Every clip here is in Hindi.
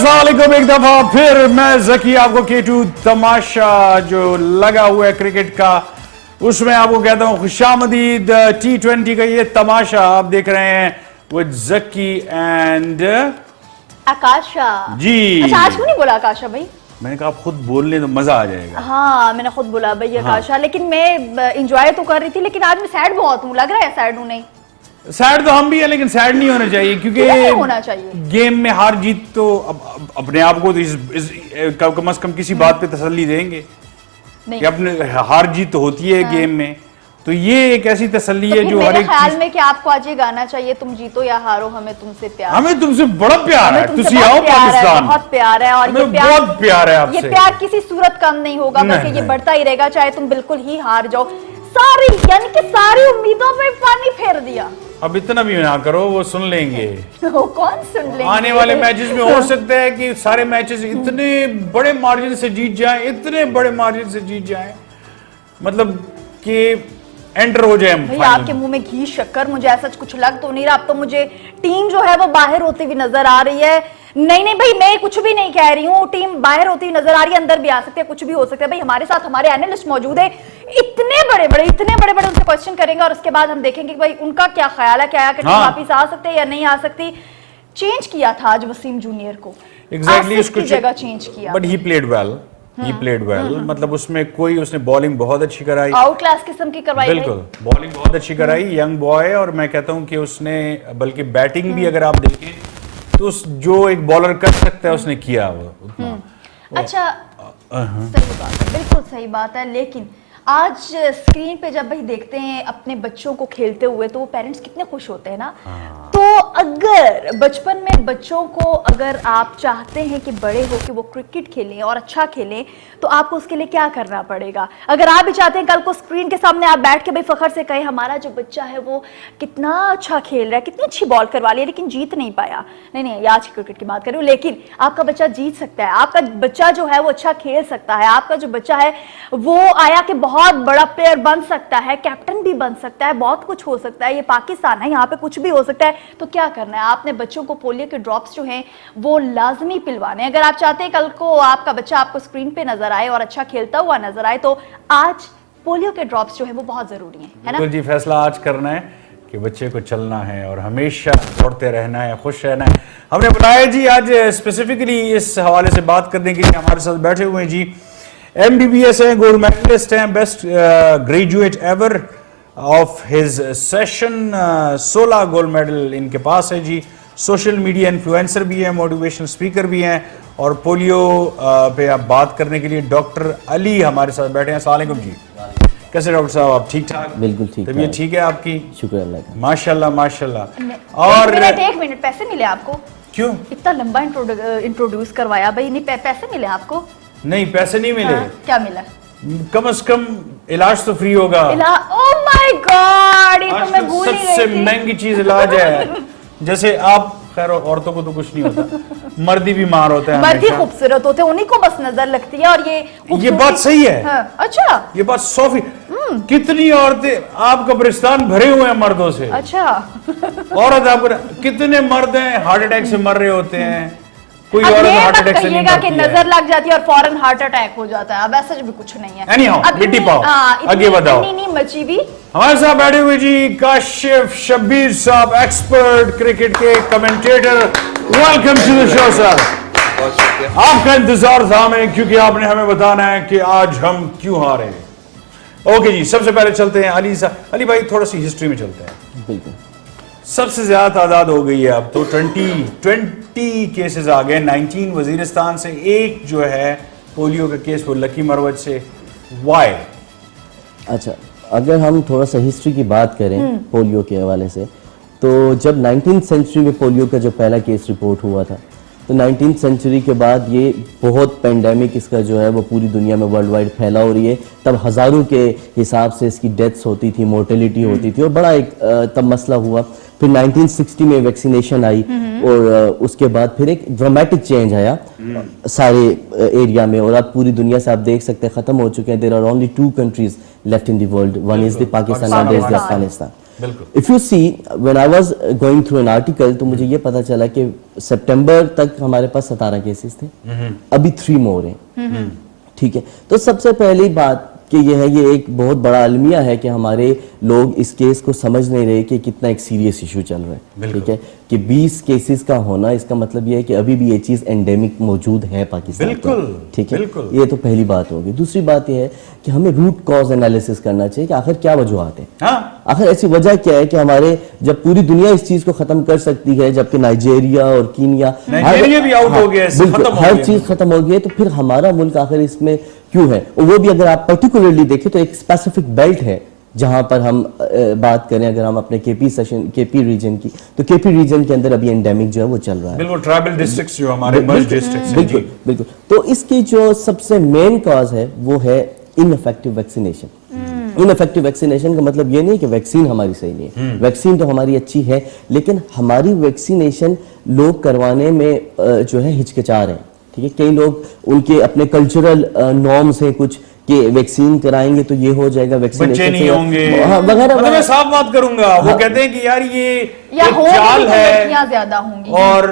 अस्सलामुअलैकुम, एक दफा फिर मैं जकी आपको K2 तमाशा जो लगा हुआ है क्रिकेट का, उसमें आपको कहता हूं खुशामदीद। T20 का ये तमाशा आप देख रहे हैं विद जकी एंड आकाशा जी। अच्छा, आज क्यों नहीं बोला आकाशा भाई? मैंने कहा आप खुद बोल लें तो मजा आ जाएगा। हाँ, मैंने खुद बोला भाई आकाशा। लेकिन मैं इंजॉय तो कर रही थी, लेकिन आज मैं सैड बहुत हूँ। लग रहा है सैड हूँ? नहीं, सैड तो हम भी है, लेकिन सैड नहीं होना चाहिए क्योंकि नहीं होना चाहिए। गेम में हार जीत तो अपने आप को तो कम से कम किसी बात पे तसल्ली देंगे कि अपने हार जीत तो होती है गेम में, तो ये एक ऐसी तसल्ली है जो हर एक ख्याल में कि आपको आज ये गाना चाहिए, तुम जीतो या हारो हमें तुमसे प्यार। हमें तुमसे बड़ा प्यार है, तुमसे तुम आओ पाकिस्तान, बहुत प्यार है। और ये प्यार बहुत प्यार है आपसे। ये प्यार किसी सूरत कम नहीं होगा, बल्कि ये बढ़ता ही रहेगा, चाहे तुम बिल्कुल ही हार जाओ। सारी यानी कि सारी उम्मीदों पे पानी फेर दिया। अब इतना भी ना करो, वो सुन लेंगे। वो कौन सुन लेंगे? आने वाले मैचेस में हो सकता है कि सारे मैचेस इतने बड़े मार्जिन से जीत जाएं, इतने बड़े मार्जिन से जीत जाएं, मतलब कि एंटर हो जाए। भाई आपके मुंह में घी शक्कर, मुझे ऐसा कुछ लग तो नहीं रहा। अब तो मुझे टीम जो है वो बाहर होती हुई नजर आ रही है। नहीं भाई, मैं कुछ भी नहीं कह रही हूँ। टीम बाहर होती हुई नजर आ रही है, अंदर भी आ सकते हैं, कुछ भी हो सकता है। भाई हमारे साथ हमारे एनालिस्ट मौजूद है, इतने बड़े बड़े उनसे क्वेश्चन करेंगे और उसके बाद हम देखेंगे भाई उनका क्या ख्याल है, क्या टीम वापिस आ सकते हैं या नहीं आ सकती। चेंज किया था आज वसीम जूनियर को, एग्जैक्टली जगह चेंज किया, but he played well. He played well, मतलब उसमें कोई, उसने बॉलिंग बहुत अच्छी कराई, आउट क्लास किस्म की करवाई। बिल्कुल बॉलिंग बहुत अच्छी कराई, यंग बॉय। और मैं कहता हूं कि उसने बल्कि बैटिंग भी अगर आप देखें तो जो एक बॉलर कर सकता है उसने किया वो। अच्छा, सही बात है, बिल्कुल सही बात है। लेकिन आज स्क्रीन पे जब भाई देखते हैं अपने बच्चों को खेलते हुए, तो वो पेरेंट्स कितने खुश होते हैं ना। तो अगर बचपन में बच्चों को, अगर आप चाहते हैं कि बड़े हो कि वो क्रिकेट खेलें और अच्छा खेलें, तो आपको उसके लिए क्या करना पड़ेगा? अगर आप भी चाहते हैं कल को स्क्रीन के सामने आप बैठ के भाई फखर से कहें हमारा जो बच्चा है वो कितना अच्छा खेल रहा है, कितनी अच्छी बॉल करवा ली है, लेकिन जीत नहीं पाया। नहीं, आज क्रिकेट की बात कर रही हूँ। लेकिन आपका बच्चा जीत सकता है, आपका बच्चा जो है वो अच्छा खेल सकता है, आपका जो बच्चा है वो आया कि बहुत बड़ा प्लेयर बन सकता है, कैप्टन भी बन सकता है, बहुत कुछ हो सकता है। ये पाकिस्तान है, यहाँ पे कुछ भी हो सकता है। तो क्या करना है? आपने बच्चों को पोलियो के ड्रॉप्स जो हैं वो लाजमी पिलवाने। अगर आप चाहते हैं कल को आपका बच्चा आपको स्क्रीन पे नजर आए और अच्छा खेलता हुआ नजर आए, तो आज पोलियो के ड्रॉप्स जो है वो बहुत जरूरी है ना? जी, फैसला आज करना है कि बच्चे को चलना है और हमेशा दौड़ते रहना है, खुश रहना है। हमने बुलाया जी आज स्पेसिफिकली इस हवाले से बात करने के लिए, हमारे साथ बैठे हुए हैं जी MBBS हैं, गोल्ड मेडलिस्ट हैं, best graduate ever of his session, 16 gold medal इनके पास है जी। सोशल मीडिया इन्फ्लुएंसर भी हैं, मोटिवेशनल स्पीकर भी हैं, और पोलियो पे आप बात करने के लिए डॉक्टर अली हमारे साथ बैठे हैं। अस्सलाम वालेकुम जी, कैसे डॉक्टर साहब आप? ठीक ठाक? बिल्कुल ठीक। तबीयत ठीक है आपकी? शुक्र अल्लाह का, माशाल्लाह माशाल्लाह। और एक मिनट, पैसे मिले आपको? क्यों इतना लंबा इंट्रोड्यूस करवाया भाई, नहीं पैसे मिले आपको? नहीं, पैसे नहीं मिले। क्या मिला? कम से कम इलाज तो फ्री होगा। ओह माय गॉड, ये तो मैं भूल ही गई थी। सबसे महंगी चीज इलाज है। जैसे आप, खैर औरतों को तो कुछ नहीं होता, मर्दी बीमार होते हैं, मर्दी खूबसूरत होते हैं, उन्हीं को बस नजर लगती है। और ये बात सही है। हाँ, अच्छा, ये बात 100%। कितनी औरतें, आप कब्रिस्तान भरे हुए हैं मर्दों से। अच्छा औरत आपको, कितने मर्द हैं हार्ट अटैक से मर रहे होते हैं, कोई औरत हार्ट अटैक से नहीं मरती है। नजर लग जाती है और फौरन हार्ट अटैक हो जाता है। अब ऐसा भी कुछ नहीं है। Anyhow, मिट्टी पाओ, आगे बताओ। नहीं मची भी। हमारे साथ बैठे हुए जी काशिफ शब्बीर साहब, एक्सपर्ट क्रिकेट के commentator. Welcome to the show sir. आपका इंतजार था हमें, क्योंकि आपने हमें बताना है कि आज हम क्यों हारे। ओके जी, सबसे पहले चलते हैं अली साहब। अली भाई, थोड़ा सी हिस्ट्री में चलते हैं। बिल्कुल। सबसे ज्यादा तादाद हो गई है अब तो, 20 केसेस आ गए। 19 वजीरिस्तान से, एक जो है पोलियो का केस वो लकी मरवत से। वाई? अच्छा, अगर हम थोड़ा सा हिस्ट्री की बात करें पोलियो के हवाले से, तो जब 19th सेंचुरी में पोलियो का जो पहला केस रिपोर्ट हुआ था, तो 19th सेंचुरी के बाद ये बहुत पेंडेमिक इसका जो है वो पूरी दुनिया में वर्ल्ड वाइड फैला हो रही है। तब हज़ारों के हिसाब से इसकी डेथ्स होती थी, मोर्टेलिटी होती थी, और बड़ा एक तब मसला हुआ। फिर 1960 में वैक्सीनेशन आई, और उसके बाद फिर एक ड्रामेटिक चेंज आया सारे एरिया में, और अब पूरी दुनिया से आप देख सकते हैं ख़त्म हो चुके हैं। There are only 2 countries left in the world, one is the Pakistan and is the Afghanistan. बिल्कुल। If you see when I was going through an article, तो मुझे ये पता चला कि सितंबर तक हमारे पास 17 केसेस थे, अभी 3 मोर हैं। ठीक है, तो सबसे पहली बात कि ये एक बहुत बड़ा अलमिया है कि हमारे लोग इस केस को समझ नहीं रहे कि कितना एक सीरियस इशू चल रहा है। ठीक है, कि 20 केसेस का होना, इसका मतलब ये है कि अभी भी ये चीज एंडेमिक मौजूद है पाकिस्तान में। बिल्कुल, ठीक है, बिल्कुल। ये तो पहली बात होगी। दूसरी बात ये है कि हमें रूट कॉज एनालिसिस करना चाहिए कि आखिर क्या वजूहत है। हाँ, आखिर ऐसी वजह क्या है कि हमारे, जब पूरी दुनिया इस चीज को खत्म कर सकती है, जबकि नाइजीरिया और कीनिया भी आउट हो गया, बिल्कुल, खत्म हो हर गया। चीज खत्म हो गई है, तो फिर हमारा मुल्क आखिर इसमें क्यों है? और वो भी अगर आप पर्टिकुलरली देखें तो एक स्पेसिफिक बेल्ट है जहां पर हम बात करें, अगर हम अपने केपी रीजन की, तो केपी रीजन के अंदर अभी एंडेमिक जो है वो चल रहा है। बिल्कुल, ट्राइबल डिस्ट्रिक्ट्स जो हमारे बर्ज डिस्ट्रिक्ट्स हैं। बिल्कुल बिल्कुल। तो इसकी जो सबसे मेन कॉज है वो है इनफेक्टिव वैक्सीनेशन। इनफेक्टिव वैक्सीनेशन का मतलब ये नहीं कि वैक्सीन हमारी सही नहीं है, वैक्सीन तो हमारी अच्छी है, लेकिन हमारी वैक्सीनेशन लोग करवाने में जो है हिचकिचा रहे हैं। ठीक है, कई लोग उनके अपने कल्चरल नॉर्म्स हैं कुछ कि वैक्सीन कराएंगे तो ये हो जाएगा, वैक्सीनेशन बच्चे नहीं होंगे, वगैरह। मतलब मैं साफ बात करूंगा, वो कहते हैं कि यार ये या एक हो चाल है लड़कियां ज्यादा होंगी। और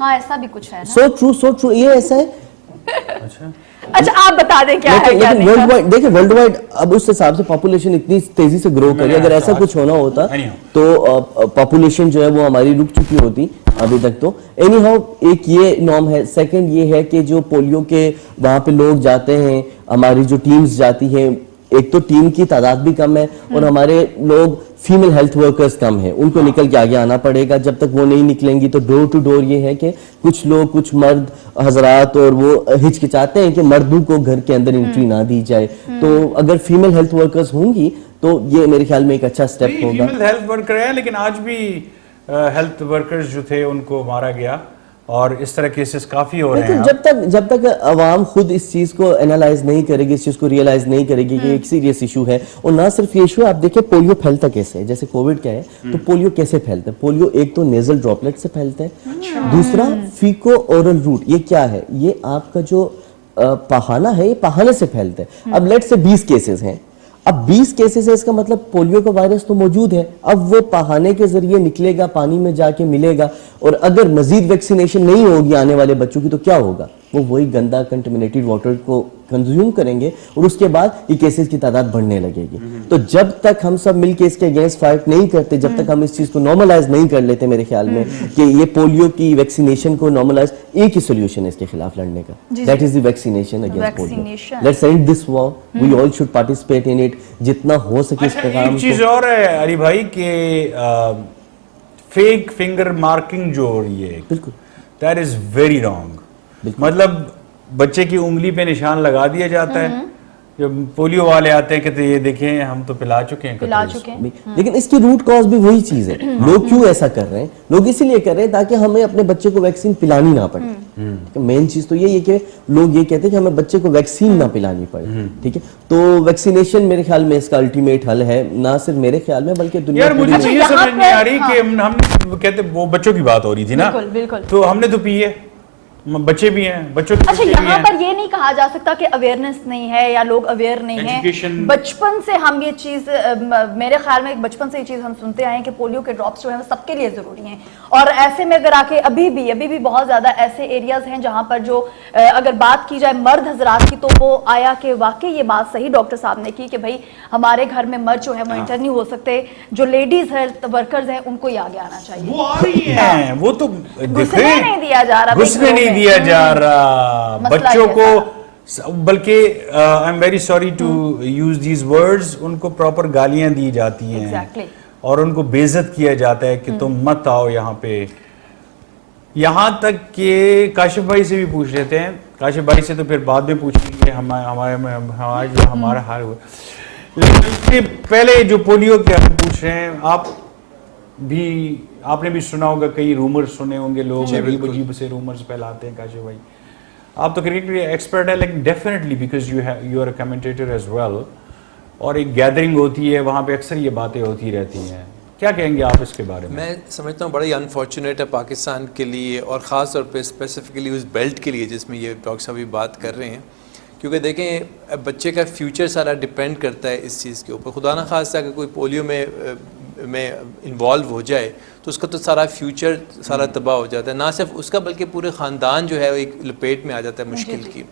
हाँ, ऐसा भी कुछ है ना। सो ट्रू, ये ऐसा है। अच्छा, आप बता दें क्या है, क्या लेकिन नहीं। वर्ल्ड वाइड देखिए, वर्ल्ड वाइड अब उस हिसाब से पॉपुलेशन इतनी तेजी से ग्रो करी, अगर ऐसा कुछ होना होता तो पॉपुलेशन जो है वो हमारी रुक चुकी होती अभी तक। तो एनी हाउ, एक ये नॉर्म है। सेकंड ये है कि जो पोलियो के वहां पे लोग जाते हैं, हमारी जो टीम्स जाती हैं, एक तो टीम की तादाद भी कम है और हमारे लोग फीमेल हेल्थ वर्कर्स कम है, उनको निकल के आगे आना पड़ेगा। जब तक वो नहीं निकलेंगी तो डोर टू डोर ये है कि कुछ लोग, कुछ मर्द हजरात और वो हिचकिचाते हैं कि मर्दों को घर के अंदर एंट्री ना दी जाए। तो अगर फीमेल हेल्थ वर्कर्स होंगी तो ये मेरे ख्याल में एक अच्छा स्टेप होगा। फीमेल हेल्थ वर्कर है, लेकिन आज भी हेल्थ वर्कर्स जो थे उनको मारा गया और इस तरह केसेस काफी हो रहे हैं। जब तक अवाम खुद इस चीज को एनालाइज नहीं करेगी, इस चीज को रियलाइज नहीं करेगी कि एक सीरियस इशू है। और ना सिर्फ ये इशू, आप देखिए पोलियो फैलता कैसे है, जैसे कोविड क्या है, तो पोलियो कैसे फैलता है? पोलियो एक तो नेजल ड्रॉपलेट से फैलता है, दूसरा फीको ओरल रूट। ये क्या है? ये आपका जो पहाना है, ये पहाने से फैलता है। अब लेट से 20 केसेस हैं, अब 20 केसेस है, इसका मतलब पोलियो का वायरस तो मौजूद है। अब वो पहाने के जरिए निकलेगा, पानी में जाके मिलेगा, और अगर मजीद वैक्सीनेशन नहीं होगी आने वाले बच्चों की तो क्या होगा? वो वही गंदा कंटेमिनेटेड वाटर को कंज्यूम करेंगे और उसके बाद ये केसेस की तादाद बढ़ने लगेगी। तो जब तक हम सब मिलकर इसके अगेंस्ट फाइट नहीं करते, जब तक हम इस चीज को नॉर्मलाइज नहीं कर लेते, मेरे ख्याल में कि ये पोलियो की वैक्सीनेशन को नॉर्मलाइज, एक ही सोल्यूशन है इसके खिलाफ लड़ने का, that is the vaccination against polio. Let's end this war, we all should participate in it, जितना हो सके इस प्रोग्राम। एक चीज और है अली भाई कि फेक फिंगर मार्किंग जो हो रही है, बिल्कुल, दैट इज वेरी रॉन्ग। मतलब बच्चे की उंगली पे निशान लगा दिया जाता है, जब पोलियो वाले आते हैं कहते ये देखें हम तो पिला चुके हैं। लेकिन इसकी रूट कॉज भी वही चीज है। लोग क्यों ऐसा कर रहे हैं? लोग इसीलिए कर रहे हैं ताकि हमें अपने बच्चे को वैक्सीन पिलानी ना पड़े। मेन चीज तो यही है कि लोग ये कहते हैं कि हमें बच्चे को वैक्सीन ना पिलानी पड़े। ठीक है, तो वैक्सीनेशन मेरे ख्याल में इसका अल्टीमेट हल है, ना सिर्फ मेरे ख्याल में बल्कि दुनिया यार मुझे तो ये समझ नहीं आ रही कि हम कहते वो बच्चों की बात हो रही थी ना, तो हमने तो पी है, बच्चे भी हैं, बच्चों के अच्छा, यहाँ पर ये नहीं कहा जा सकता कि अवेयरनेस नहीं है या लोग अवेयर नहीं है। बचपन से हम ये चीज, मेरे ख्याल में बचपन से ये चीज हम सुनते आए हैं कि पोलियो के ड्रॉप्स जो है वो सबके लिए जरूरी हैं। और ऐसे में अगर आके अभी भी बहुत ज्यादा ऐसे एरियाज हैं जहां पर जो अगर बात की जाए मर्द हजरात की, तो वो आया कि वाकई ये बात सही डॉक्टर साहब ने की कि भाई हमारे घर में मर्द जो है वो एंटर नहीं हो सकते, जो लेडीज हेल्थ वर्कर्स हैं उनको ही आगे आना चाहिए। वो आ रही हैं, वो तो घुसने नहीं दिया जा रहा, घुसने नहीं दिया जा रहा बच्चों को, बल्कि I am very sorry to use these words, उनको प्रॉपर गालियां दी जाती हैं। Exactly. और उनको बेइज्जत किया जाता है कि तुम मत आओ यहाँ पे। यहाँ तक कि काशिफ भाई से भी पूछ लेते हैं, काशिफ भाई से तो फिर बाद में पूछेंगे हमारे जो हमारा हाल हुआ, लेकिन इससे पहले जो पोलियो के हम पूछ रहे हैं, आपने भी सुना होगा, कई रूमर्स सुने होंगे, लोग अजीब से रूमर्स फैलाते हैं। काशिफ भाई, आप तो क्रिकेट एक्सपर्ट है, लेकिन definitely because you are a commentator as well, और एक गैदरिंग होती है वहाँ पे, अक्सर ये बातें होती रहती हैं। क्या कहेंगे आप इसके बारे में? मैं समझता हूँ बड़ा ही अनफॉर्चुनेट है पाकिस्तान के लिए, और ख़ास तौर पे स्पेसिफिकली उस बेल्ट के लिए जिसमें ये डॉक्टर साहब भी बात कर रहे हैं, क्योंकि देखें बच्चे का फ्यूचर सारा डिपेंड करता है इस चीज़ के ऊपर। खुदा ना खास्ता अगर कोई पोलियो में में इन्वॉल्व हो जाए तो उसका तो सारा फ्यूचर सारा तबाह हो जाता है, ना सिर्फ उसका बल्कि पूरे ख़ानदान जो है वो एक लपेट में आ जाता है मुश्किल की।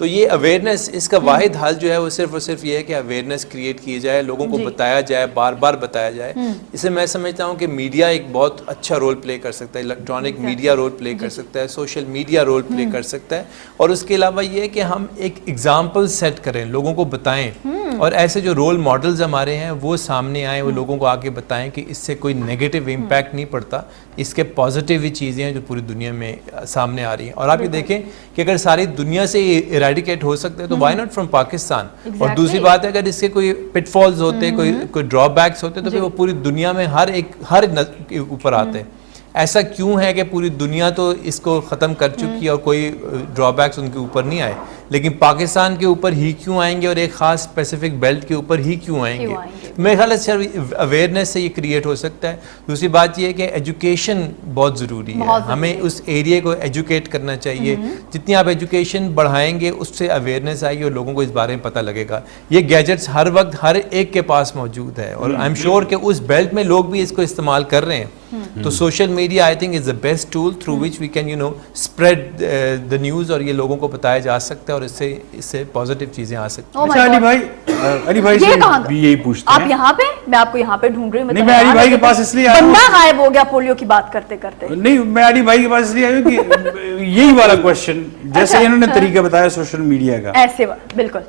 तो ये अवेयरनेस, इसका वाहिद हल जो है वो सिर्फ और सिर्फ ये है कि अवेयरनेस क्रिएट की जाए, लोगों को बताया जाए, बार बार बताया जाए। इसे मैं समझता हूँ कि मीडिया एक बहुत अच्छा रोल प्ले कर सकता है, इलेक्ट्रॉनिक मीडिया रोल प्ले कर सकता है, सोशल मीडिया रोल प्ले कर सकता है। और उसके अलावा ये है कि हम एक एग्जाम्पल सेट करें, लोगों को बताएं, और ऐसे जो रोल मॉडल्स हमारे हैं वो सामने आए, वो लोगों को आके बताएं कि इससे कोई नेगेटिव इम्पैक्ट नहीं पड़ता, इसके पॉजिटिव ही चीज़ें हैं जो पूरी दुनिया में सामने आ रही हैं। और आप ये देखें कि अगर सारी दुनिया से इरेडिकेट हो सकते हैं तो व्हाई नॉट फ्रॉम पाकिस्तान। और दूसरी बात है, अगर इसके कोई पिटफॉल्स होते, कोई ड्रॉबैक्स होते तो फिर वो पूरी दुनिया में हर के ऊपर आते हैं। ऐसा क्यों है कि पूरी दुनिया तो इसको ख़त्म कर चुकी है और कोई ड्रॉबैक्स उनके ऊपर नहीं आए, लेकिन पाकिस्तान के ऊपर ही क्यों आएंगे और एक ख़ास स्पेसिफिक बेल्ट के ऊपर ही क्यों आएंगे? मेरे ख्याल से अवेयरनेस से ये क्रिएट हो सकता है। दूसरी बात ये है कि एजुकेशन बहुत ज़रूरी है, हमें उस एरिया को एजुकेट करना चाहिए। जितनी आप एजुकेशन बढ़ाएंगे उससे अवेयरनेस आएगी और लोगों को इस बारे में पता लगेगा। ये गैजेट्स हर वक्त हर एक के पास मौजूद है और आई एम श्योर कि उस बेल्ट में लोग भी इसको इस्तेमाल कर रहे हैं। तो social media I think is the best tool through which we can spread the news, और ये लोगों को बताया जा सकता है और इससे पॉजिटिव चीज़ें आ सकती हैं। अच्छा, अली भाई से भी यही पूछते हैं। आप यहाँ पे, मैं आपको यहाँ पे ढूंढ रही हूँ। नहीं, मैं अली भाई के पास इसलिए आया हूँ, बंदा गायब हो गया पोलियो की बात करते करते। नहीं, मैं अली भाई के पास इसलिए आया हूँ कि यही वाला क्वेश्चन जैसे इन्होंने तरीका बताया सोशल मीडिया का, ऐसे बिल्कुल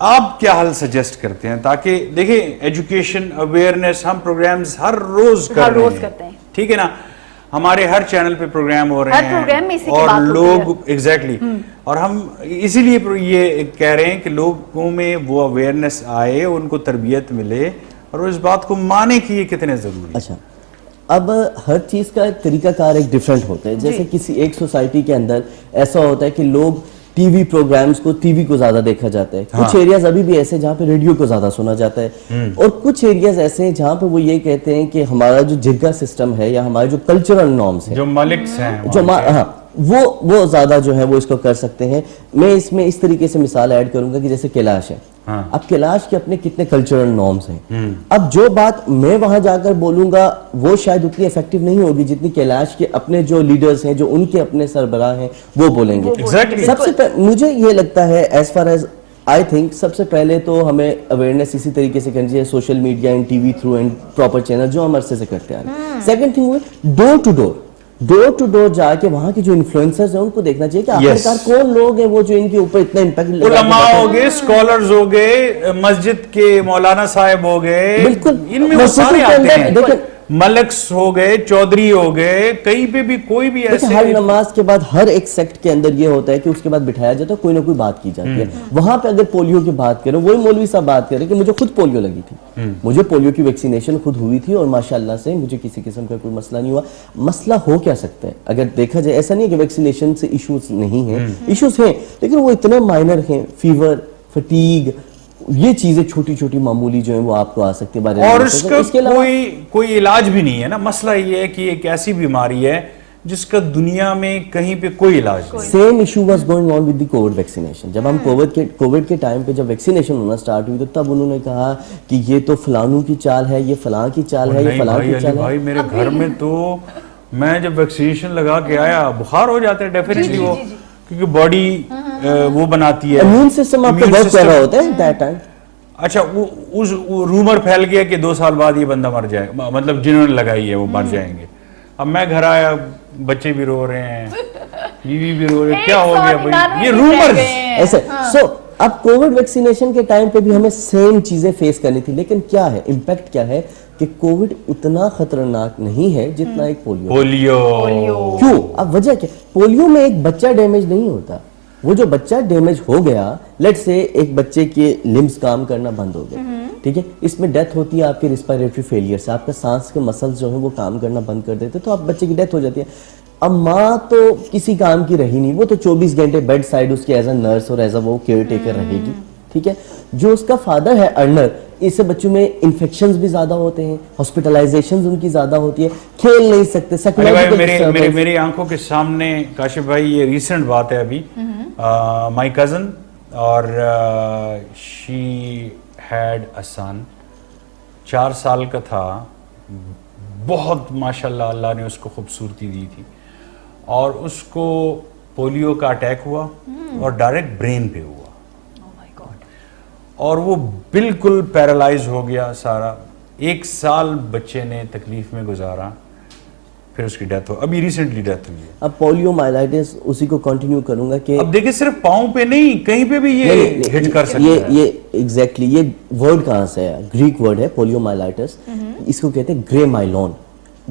आप क्या हल सजेस्ट करते हैं? ताकि देखिए, एजुकेशन अवेयरनेस हम प्रोग्राम्स हर रोज करते हैं, ठीक है ना, हमारे हर चैनल पे प्रोग्राम हो रहे हैं, प्रोग्राम में इसी की और बात होती लोग एग्जैक्टली और हम इसीलिए ये कह रहे हैं कि लोगों में वो अवेयरनेस आए, उनको तरबियत मिले और वो इस बात को माने कि ये कितने जरूरी है। अच्छा, अब हर चीज़ का तरीकाकार एक डिफरेंट होता है। जैसे किसी एक सोसाइटी के अंदर ऐसा होता है कि लोग टीवी प्रोग्राम्स को, टीवी को ज्यादा देखा जाता है। कुछ एरियाज अभी भी ऐसे जहाँ पे रेडियो को ज्यादा सुना जाता है, और कुछ एरियाज ऐसे हैं जहाँ पे वो ये कहते हैं कि हमारा जो जिरगा सिस्टम है या हमारे जो कल्चरल नॉर्म्स है, जो मलिक्स हैं, जो वो ज्यादा जो है वो इसको कर सकते हैं। मैं इसमें इस तरीके से मिसाल ऐड करूंगा कि जैसे कैलाश है। अब कैलाश के अपने कितने कल्चरल नॉर्म्स हैं। अब जो बात मैं वहां जाकर बोलूंगा वो शायद उतनी इफेक्टिव नहीं होगी जितनी कैलाश के अपने जो लीडर्स हैं, जो उनके अपने सरबराह हैं, वो बोलेंगे। सबसे मुझे ये लगता है, as far as I think, सबसे पहले तो हमें अवेयरनेस इसी तरीके से करनी चाहिए, social media and TV through and proper channel जो हम अरसे से करते आ रहे हैं। Second thing, door to door जाके वहां के जो इन्फ्लुएंसर्स हैं उनको देखना चाहिए कि आखिरकार कौन लोग हैं वो जो इनके ऊपर इतना इम्पैक्ट। उलमा हो गए, स्कॉलर्स हो गए, मस्जिद के मौलाना साहब हो गए, बिल्कुल इनमें वो सारे आते हैं, मलक्स हो गए, चौधरी हो गए, कहीं पे भी कोई भी ऐसे। हर नमाज के बाद हर एक सेक्ट के अंदर ये होता है कि उसके बाद बिठाया जाता है, कोई ना कोई बात की जाती है। वहां पे अगर पोलियो की बात करें, वही मौलवी साहब बात करें कि मुझे खुद पोलियो लगी थी, मुझे पोलियो की वैक्सीनेशन खुद हुई थी और माशाल्लाह से मुझे किसी किस्म का कोई मसला नहीं हुआ। मसला हो क्या सकता है अगर देखा जाए? ऐसा नहीं है कि वैक्सीनेशन से इश्यूज नहीं है, इश्यूज हैं, लेकिन वो इतने माइनर हैं। फीवर, फटीग, ये चीजें छोटी छोटी मामूली जो है वो आपको आ सकती है, और इसका कोई इलाज भी नहीं है ना। मसला ये है कि एक ऐसी बीमारी है जिसका दुनिया में कहीं पे कोई इलाज नहीं। Same issue was going on with the Covid vaccination. जब हम कोविड के टाइम पे जब वैक्सीनेशन होना स्टार्ट हुई तो तब उन्होंने कहा कि ये तो फलानों की चाल है, ये फलां की चाल है, ये फलां की चाल है। भाई मेरे घर में तो मैं जब वैक्सीनेशन लगा के आया, बुखार हो जाता है डेफिनेटली, वो क्योंकि बॉडी वो बनाती है, इम्यून सिस्टम आपका वर्क कर रहा होता है दैट टाइम। अच्छा, वो रूमर फैल गया कि 2 साल बाद ये बंदा मर जाएगा, मतलब जिन्होंने लगाई है वो मर जाएंगे। अब मैं घर आया, बच्चे भी रो रहे हैं, बीवी भी रो रही है, क्या हो गया भाई, ये रूमर्स ऐसे। सो अब कोविड वैक्सीनेशन के टाइम पे भी हमें सेम चीजें फेस करनी थी, लेकिन क्या है इम्पैक्ट, क्या है कि कोविड उतना खतरनाक नहीं है जितना एक पोलियो। क्यों? अब वजह क्या? पोलियो में एक बच्चा डैमेज नहीं होता, वो जो बच्चा डैमेज हो गया, लेट से एक बच्चे के लिम्स काम करना बंद हो गए, ठीक है, इसमें डेथ होती है आपके रिस्पिरेटरी फेलियर से, आपका सांस के मसल्स जो है वो काम करना बंद कर देते, तो आप बच्चे की डेथ हो जाती है। अब माँ तो किसी काम की रही नहीं, वो तो 24 घंटे बेड साइड उसके एज अ नर्स और एज अ वो केयर टेकर रहेगी, ठीक है। जो उसका फादर है अर्नर, इससे बच्चों में इन्फेक्शंस भी ज्यादा होते हैं, हॉस्पिटलाइजेशंस उनकी ज्यादा होती है, खेल नहीं सकते, साइकोलॉजिकल। मेरी आंखों के सामने काशिफ भाई ये रीसेंट बात है अभी, माय कजन और शी हैड अ सन, 4 साल का था बहुत माशाल्लाह अल्लाह ने उसको खूबसूरती दी थी, और उसको पोलियो का अटैक हुआ और डायरेक्ट ब्रेन पे हुआ, Oh my God. और वो बिल्कुल पैरालाइज हो गया सारा। 1 साल बच्चे ने तकलीफ में गुजारा, फिर उसकी डेथ हो, अभी रिसेंटली डेथ हुई है। अब पोलियो माइलाइटिस उसी को कंटिन्यू करूंगा कि अब देखिए सिर्फ पाँव पे नहीं, कहीं पे भी ये हिट कर सकता है। ये एग्जैक्टली ये वर्ड कहाँ से है? ग्रीक वर्ड है पोलियो माइलाइटिस। इसको कहते हैं ग्रे माइलोन।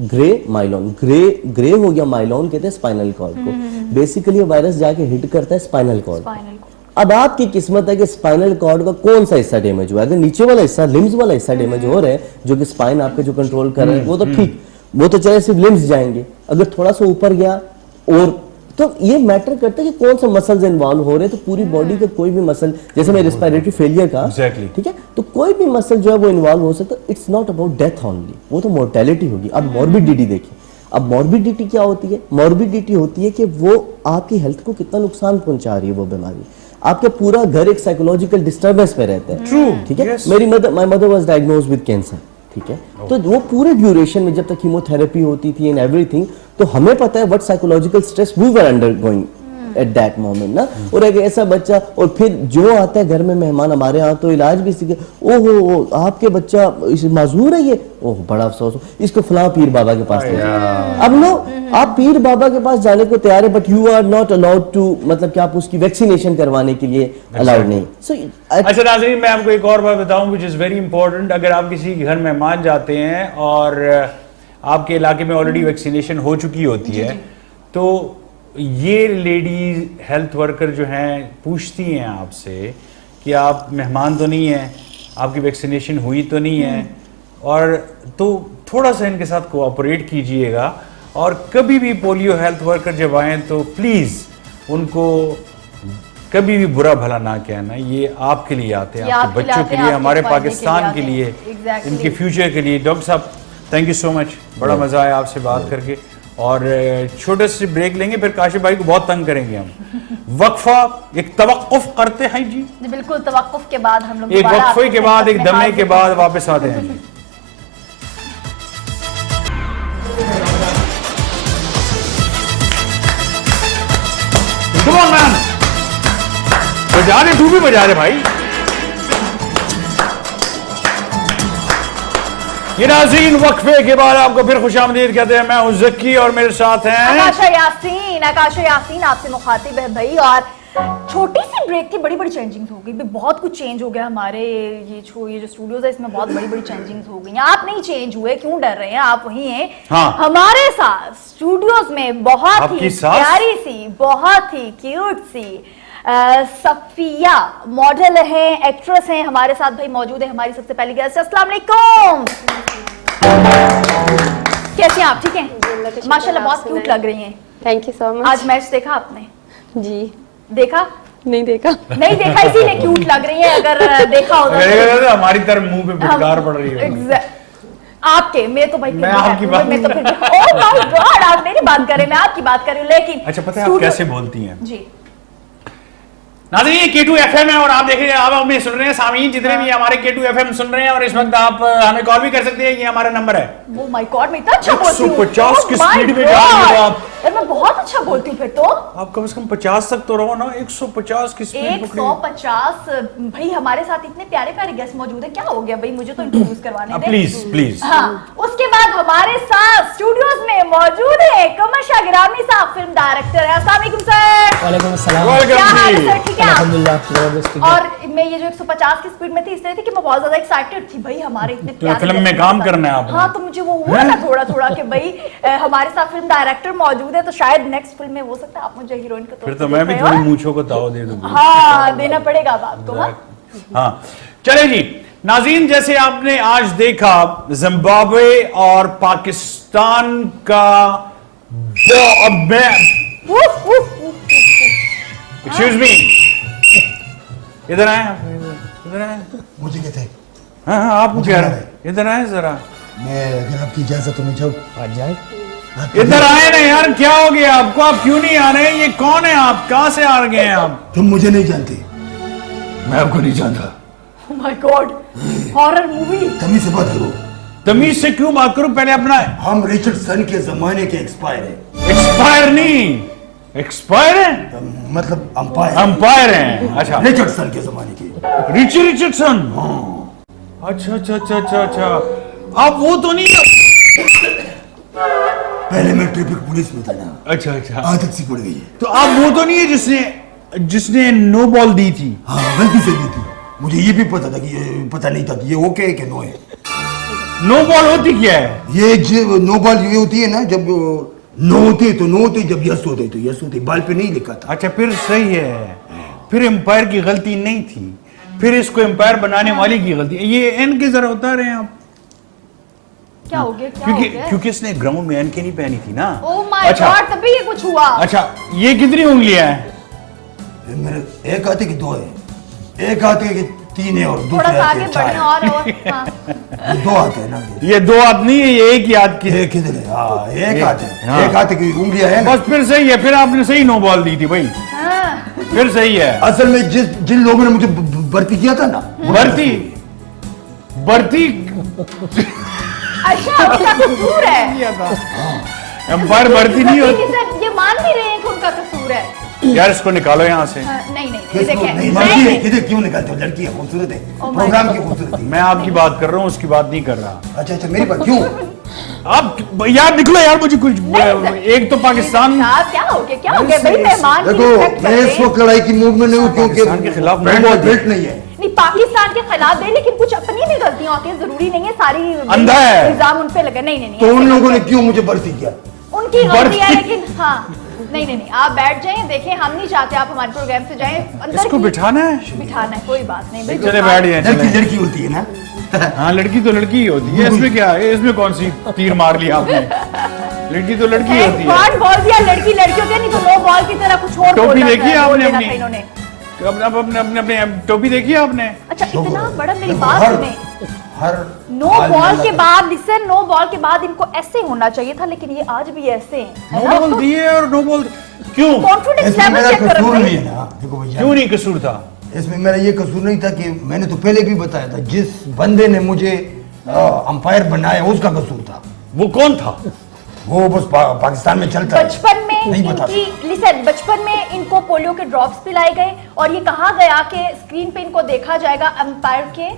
ग्रे हो गया, माइलोन कहते हैं स्पाइनल कॉर्ड को। बेसिकली ये वायरस जाके हिट करता है स्पाइनल कॉर्ड। Spinal cord. अब आपकी किस्मत है कि स्पाइनल कॉर्ड का कौन सा हिस्सा डैमेज हुआ है। अगर नीचे वाला हिस्सा, लिम्स वाला हिस्सा डैमेज हो रहा है, जो कि स्पाइन आपके जो कंट्रोल कर रहा है, वो तो ठीक, वो तो चले सिर्फ लिम्स जाएंगे। अगर थोड़ा सा ऊपर गया, और तो ये मैटर करता है कि कौन सा मसल्स इन्वॉल्व हो रहे हैं। तो पूरी बॉडी का कोई भी मसल, जैसे मैं रेस्पिरेटरी फेलियर का, Exactly. ठीक है, तो कोई भी मसल जो है वो इन्वॉल्व हो सकता है। It's not about death only, वो तो मोर्टेलिटी होगी। अब मॉर्बिडिटी देखिए। अब मॉर्बिडिटी क्या होती है? मॉर्बिडिटी होती है कि वो आपकी हेल्थ को कितना नुकसान पहुंचा रही है वो बीमारी। आपका पूरा घर एक साइकोलॉजिकल डिस्टर्बेंस पे रहता है। True. ठीक है। Yes. My mother was diagnosed with cancer. ठीक है, तो वो पूरे ड्यूरेशन में जब तक कीमोथेरेपी होती थी एंड एवरीथिंग, तो हमें पता है what psychological stress we were undergoing at that moment ना। और एक ऐसा बच्चा, और फिर जो आता है घर में मेहमान हमारे यहाँ, तो इलाज भी सीखे, ओहो आपके बच्चा इस माजूर है ये, ओह बड़ा अफसोस हो, इसको फलां पीर बाबा के पास ले जाओ। अब लो, आप पीर बाबा के पास जाने को तैयार है, but you are not allowed to, मतलब कि आप उसकी वैक्सीनेशन करवाने के लिए अलाउड नहीं। सो अच्छा नाज़रीन, मैं आपको एक और बात बताऊं विच इज़ वेरी इंपॉर्टेंट। अगर आप किसी के घर मेहमान जाते हैं और आपके इलाके में ऑलरेडी वैक्सीनेशन हो चुकी होती है, तो ये लेडीज हेल्थ वर्कर जो हैं पूछती हैं आपसे कि आप मेहमान तो नहीं हैं, आपकी वैक्सीनेशन हुई तो नहीं है, और तो थोड़ा सा इनके साथ कोऑपरेट कीजिएगा। और कभी भी पोलियो हेल्थ वर्कर जब आएँ तो प्लीज़ उनको कभी भी बुरा भला ना कहना। ये आपके लिए आते हैं, ये आपके आपके लिए बच्चों आते के हैं, लिए, आपके हमारे फायदे के पाकिस्तान लिए के आते लिए, हैं। Exactly. इनके फ्यूचर के लिए। डॉक्टर साहब थैंक यू सो मच, बड़ा मज़ा आया आपसे बात करके। और छोटे से ब्रेक लेंगे, फिर काशिफ भाई को बहुत तंग करेंगे हम। वक्फा, एक तवक्कुफ करते हैं जी, जी बिल्कुल, तवक्कुफ के बाद हम लोग एक दोबारा वक्फे आपके के बाद, एक अपने दमे हाथ के से- बाद वापस आते हैं जी। Come on, man! बजा दे, तू भी बजा दे भाई। ये नाज़रीन, वक्फे के बाद आपको फिर खुशामदीद कहते हैं। मैं हूं ज़क्की और मेरे साथ हैं आकाशा यासीन आपसे मुखातिब है भाई। और छोटी सी ब्रेक थी, बड़ी बड़ी चेंजिंग्स हो गई, बहुत कुछ चेंज हो गया हमारे ये जो स्टूडियोज है, इसमें बहुत बड़ी बड़ी चेंजिंग्स हो गई। आप नहीं चेंज हुए, क्यों डर रहे हैं? आप वही हैं। हाँ। हमारे साथ स्टूडियोज में बहुत आपकी ही सास? प्यारी सी, बहुत ही क्यूट सी सफिया मॉडल है, एक्ट्रेस हैं, हमारे साथ भाई मौजूद है। हमारी सबसे पहली गेस्ट, अस्सलाम वालेकुम। कैसे हैं आप? ठीक हैं माशाल्लाह, बहुत क्यूट लग रही हैं। Thank you so much. आज मैच देखा आपने? जी देखा? नहीं देखा। नहीं देखा, इसीलिए क्यूट लग रही है। अगर देखा होता अगर हमारी तरफ मुंह पे फटकार पड़ रही है। आपके मैं तो भाई, मैं आपकी बात- मैं तो फिर ओह माय गॉड, आप मेरी बात कर रहे हैं, मैं आपकी बात कर रही हूँ। लेकिन अच्छा, पता है आप स्टूडियो- कैसे बोलती हैं? जी नाज़रीन, ये K2 FM है और आप देख रहे हैं, आप हमें सुन रहे हैं। सामीन जितने भी हमारे K2 FM सुन रहे हैं, और इस वक्त आप हमें कॉल भी कर सकते हैं, ये हमारा नंबर है। वो माय गॉड, मैं इतना अच्छा बोलती हूँ। 150 की Oh my स्पीड में जा रही हो God! आप। यार मैं बहुत अच्छा बोलती हूँ फिर तो। आप कम से कम 50 तक तो रहो ना, 150 की स्पीड पकड़िए। 150 भाई, हमारे साथ इतने प्यारे प्यारे गेस्ट मौजूद है। क्या हो गया भाई, मुझे तो इंट्रोड्यूस करवाने दे। Please please. हाँ, उसके बाद हमारे साथ स्टूडियोज में मौजूद है कमर्शा गिरामी साहब, फिल्म डायरेक्टर है। अस्सलाम वालेकुम सर। वालेकुम अस्सलाम। क्या हाल है सर? ठीक है आप? अल्हम्दुलिल्लाह, जबरदस्त ठीक है। और मैं ये जो 150 की स्पीड में थी, इसलिए थी कि मैं बहुत ज्यादा एक्साइटेड थी भाई, हमारे इतने तो प्यारे फिल्म में गेस्ट काम के साथ। करना है आपने। हाँ, तो मुझे वो हुआ ना थोड़ा थोड़ा कि भाई हमारे साथ फिल्म डायरेक्टर मौजूद है, तो शायद नेक्स्ट फिल्म में हो सकता है आप मुझे हीरोइन के तौर फिर पे तो मैं भी देख रहे थोड़ी हो। मूंछों को दाव दे दूंगा। हाँ, देना पड़ेगा अब आपको। हाँ? हाँ, चले जी नाज़रीन, जैसे आपने आज देखा जिम्बाब्वे और पाकिस्तान का उफ, उफ, उफ, एक्सक्यूज मी, इधर आए आप, इधर आए। मुझे कहते हैं हाँ हाँ, आप मुझे कह क्या रहे हैं, इधर आए जरा, मैं अगर आपकी इजाजत हो मैं जाऊँ आज जाए। इधर आए ना यार, क्या हो गया आपको? आप क्यों नहीं आ रहे हैं? ये कौन है? आप कहाँ से आ गए हैं आप? तुम मुझे नहीं जानते, मैं आपको नहीं जानता। Oh my God, horror movie. तमीज से बात करो। तमीज से क्यों बात करूं, पहले अपना हम रिचर्डसन के जमाने के एक्सपायर है, एक्सपायर नहीं, एक्सपायर है मतलब अंपायर, अंपायर हैं। अच्छा, रिचर्डसन के जमाने के। Richie Richardson. अच्छा अच्छा अच्छा अच्छा अच्छा, आप वो तो नहीं है? पहले मैं ट्रैफिक पुलिस में था ना, अच्छा अच्छा, आदत सी पड़ गई है। तो आप वो तो नहीं है जिसने नो बॉल दी थी? हाँ गलती से दी थी, मुझे ये भी पता था कि ये पता नहीं था कि ये ओके है कि नो है। नो बॉल होती क्या है? ये जो नो बॉल ये होती है ना, जब नो होती है तो नो होती है, जब यस होते तो यस होती, बॉल पे नहीं लिखा था। अच्छा फिर सही है, फिर एम्पायर की गलती नहीं थी, फिर इसको एम्पायर बनाने वाले की गलती। ये एन के जरा उतारे हैं आप, क्या हो गया, क्या क्योंकि हो गया? क्योंकि इसने ग्राउंड में एन के नहीं पहनी थी ना। ओह माय गॉड, तभी ये कुछ हुआ। अच्छा, ये कितनी उंगलियां हैं? ये मेरे एक हाथ है कि दो है, एक हाथ है कि तीन है और थोड़ा दूसरे सा हाथ आगे है चार बढ़े है। और हाँ। ये दो हाथ है ना, ये दो हाथ नहीं है, ये एक ही हाथ की है। एक इधर है, हाँ एक हाथ है, हाँ। एक हाथ की उंगलियां है ना। बस फिर सही है, फिर आपने सही नो बॉल दी थी भाई, हाँ। फिर सही है। असल में जिन लोगों ने मुझे भर्ती किया था ना, भर्ती भर्ती अच्छा, उसका कसूर है। किया था, एम्पायर भर्ती नहीं होती। सर, ये मान भी रहे हैं कि उनका कसूर है। यार इसको निकालो यहाँ से। हाँ, नहीं नहीं किसको देखिए, नहीं, नहीं, लड़की है, नहीं। किधर क्यों निकालते हो? लड़की है, खूबसूरत है, Oh my प्रोग्राम God. की खूबसूरती। मैं आपकी बात कर रहा हूँ, उसकी बात नहीं कर रहा। अच्छा अच्छा, मेरी बात क्यों? आप यार निकलो यार, मुझे कुछ नहीं, एक तो पाकिस्तान साहब, क्या हो गया, क्या हो गया भाई? मेहमान की देखो respect मैं कर इस रहे वक्त लड़ाई की मूड में नहीं हूँ, क्योंकि पाकिस्तान के खिलाफ बैंड नहीं और बोलते। बेल्ट नहीं है। नहीं, पाकिस्तान के खिलाफ है, लेकिन कुछ अपनी भी गलतियां होती है, जरूरी नहीं है सारी अंधा है। इल्जाम उन पे लगे। नहीं नहीं तो नहीं, उन ऐसे लोगों ने नहीं। क्यों मुझे भर्ती किया? उनकी गलती है, भर्ती- लेकिन हाँ, नहीं नहीं नहीं, आप बैठ जाएं, देखें, हम नहीं चाहते आप हमारे प्रोग्राम से जाएं। अंदर इसको की- बिठाना है। बिठाना है, कोई बात नहीं भाई, चले बैठ जाए, लड़की चले। लड़की होती है ना। हाँ, लड़की तो लड़की ही होती है, इसमें क्या है? इसमें कौन सी तीर मार लिया आपने? लड़की तो लड़की है, होती है। कौन बोल दिया लड़की लड़की होती है? नहीं तो नो बॉल की तरह कुछ और टोपी बोलना देखी है था, बोल आपने देना अपनी? था इन्होंने। अब अपने टोपी देखी है आपने? अच्छा, इतना बड़ा, मेरी बात हर सुने। हर नो हाल में बॉल अलग के है। बाद, लिसन, नो बॉल के बाद इनको ऐसे होना चाहिए था, लेकिन ये आज भी ऐसे हैं, है नो ना? बॉल दिए और नो बॉल क्यों? कॉन्फिडेंस इसमें लेवल मेरा चेक करो कसूर भाई। नहीं है ना, देखो भैया, क्यों नहीं कसूर था? इसमें मेरा ये कसूर नहीं था कि मैंने तो पहले भी बताया था, जिस बंदे ने मुझे अंपायर बनाया उसका कसूर था। वो कौन था? वो बस पाकिस्तान में चलता है। बचपन में नहीं बता इनकी, लिसन, बचपन में इनको पोलियो के ड्रॉप्स पिलाए गए और ये कहा गया कि स्क्रीन पे इनको देखा जाएगा अंपायर के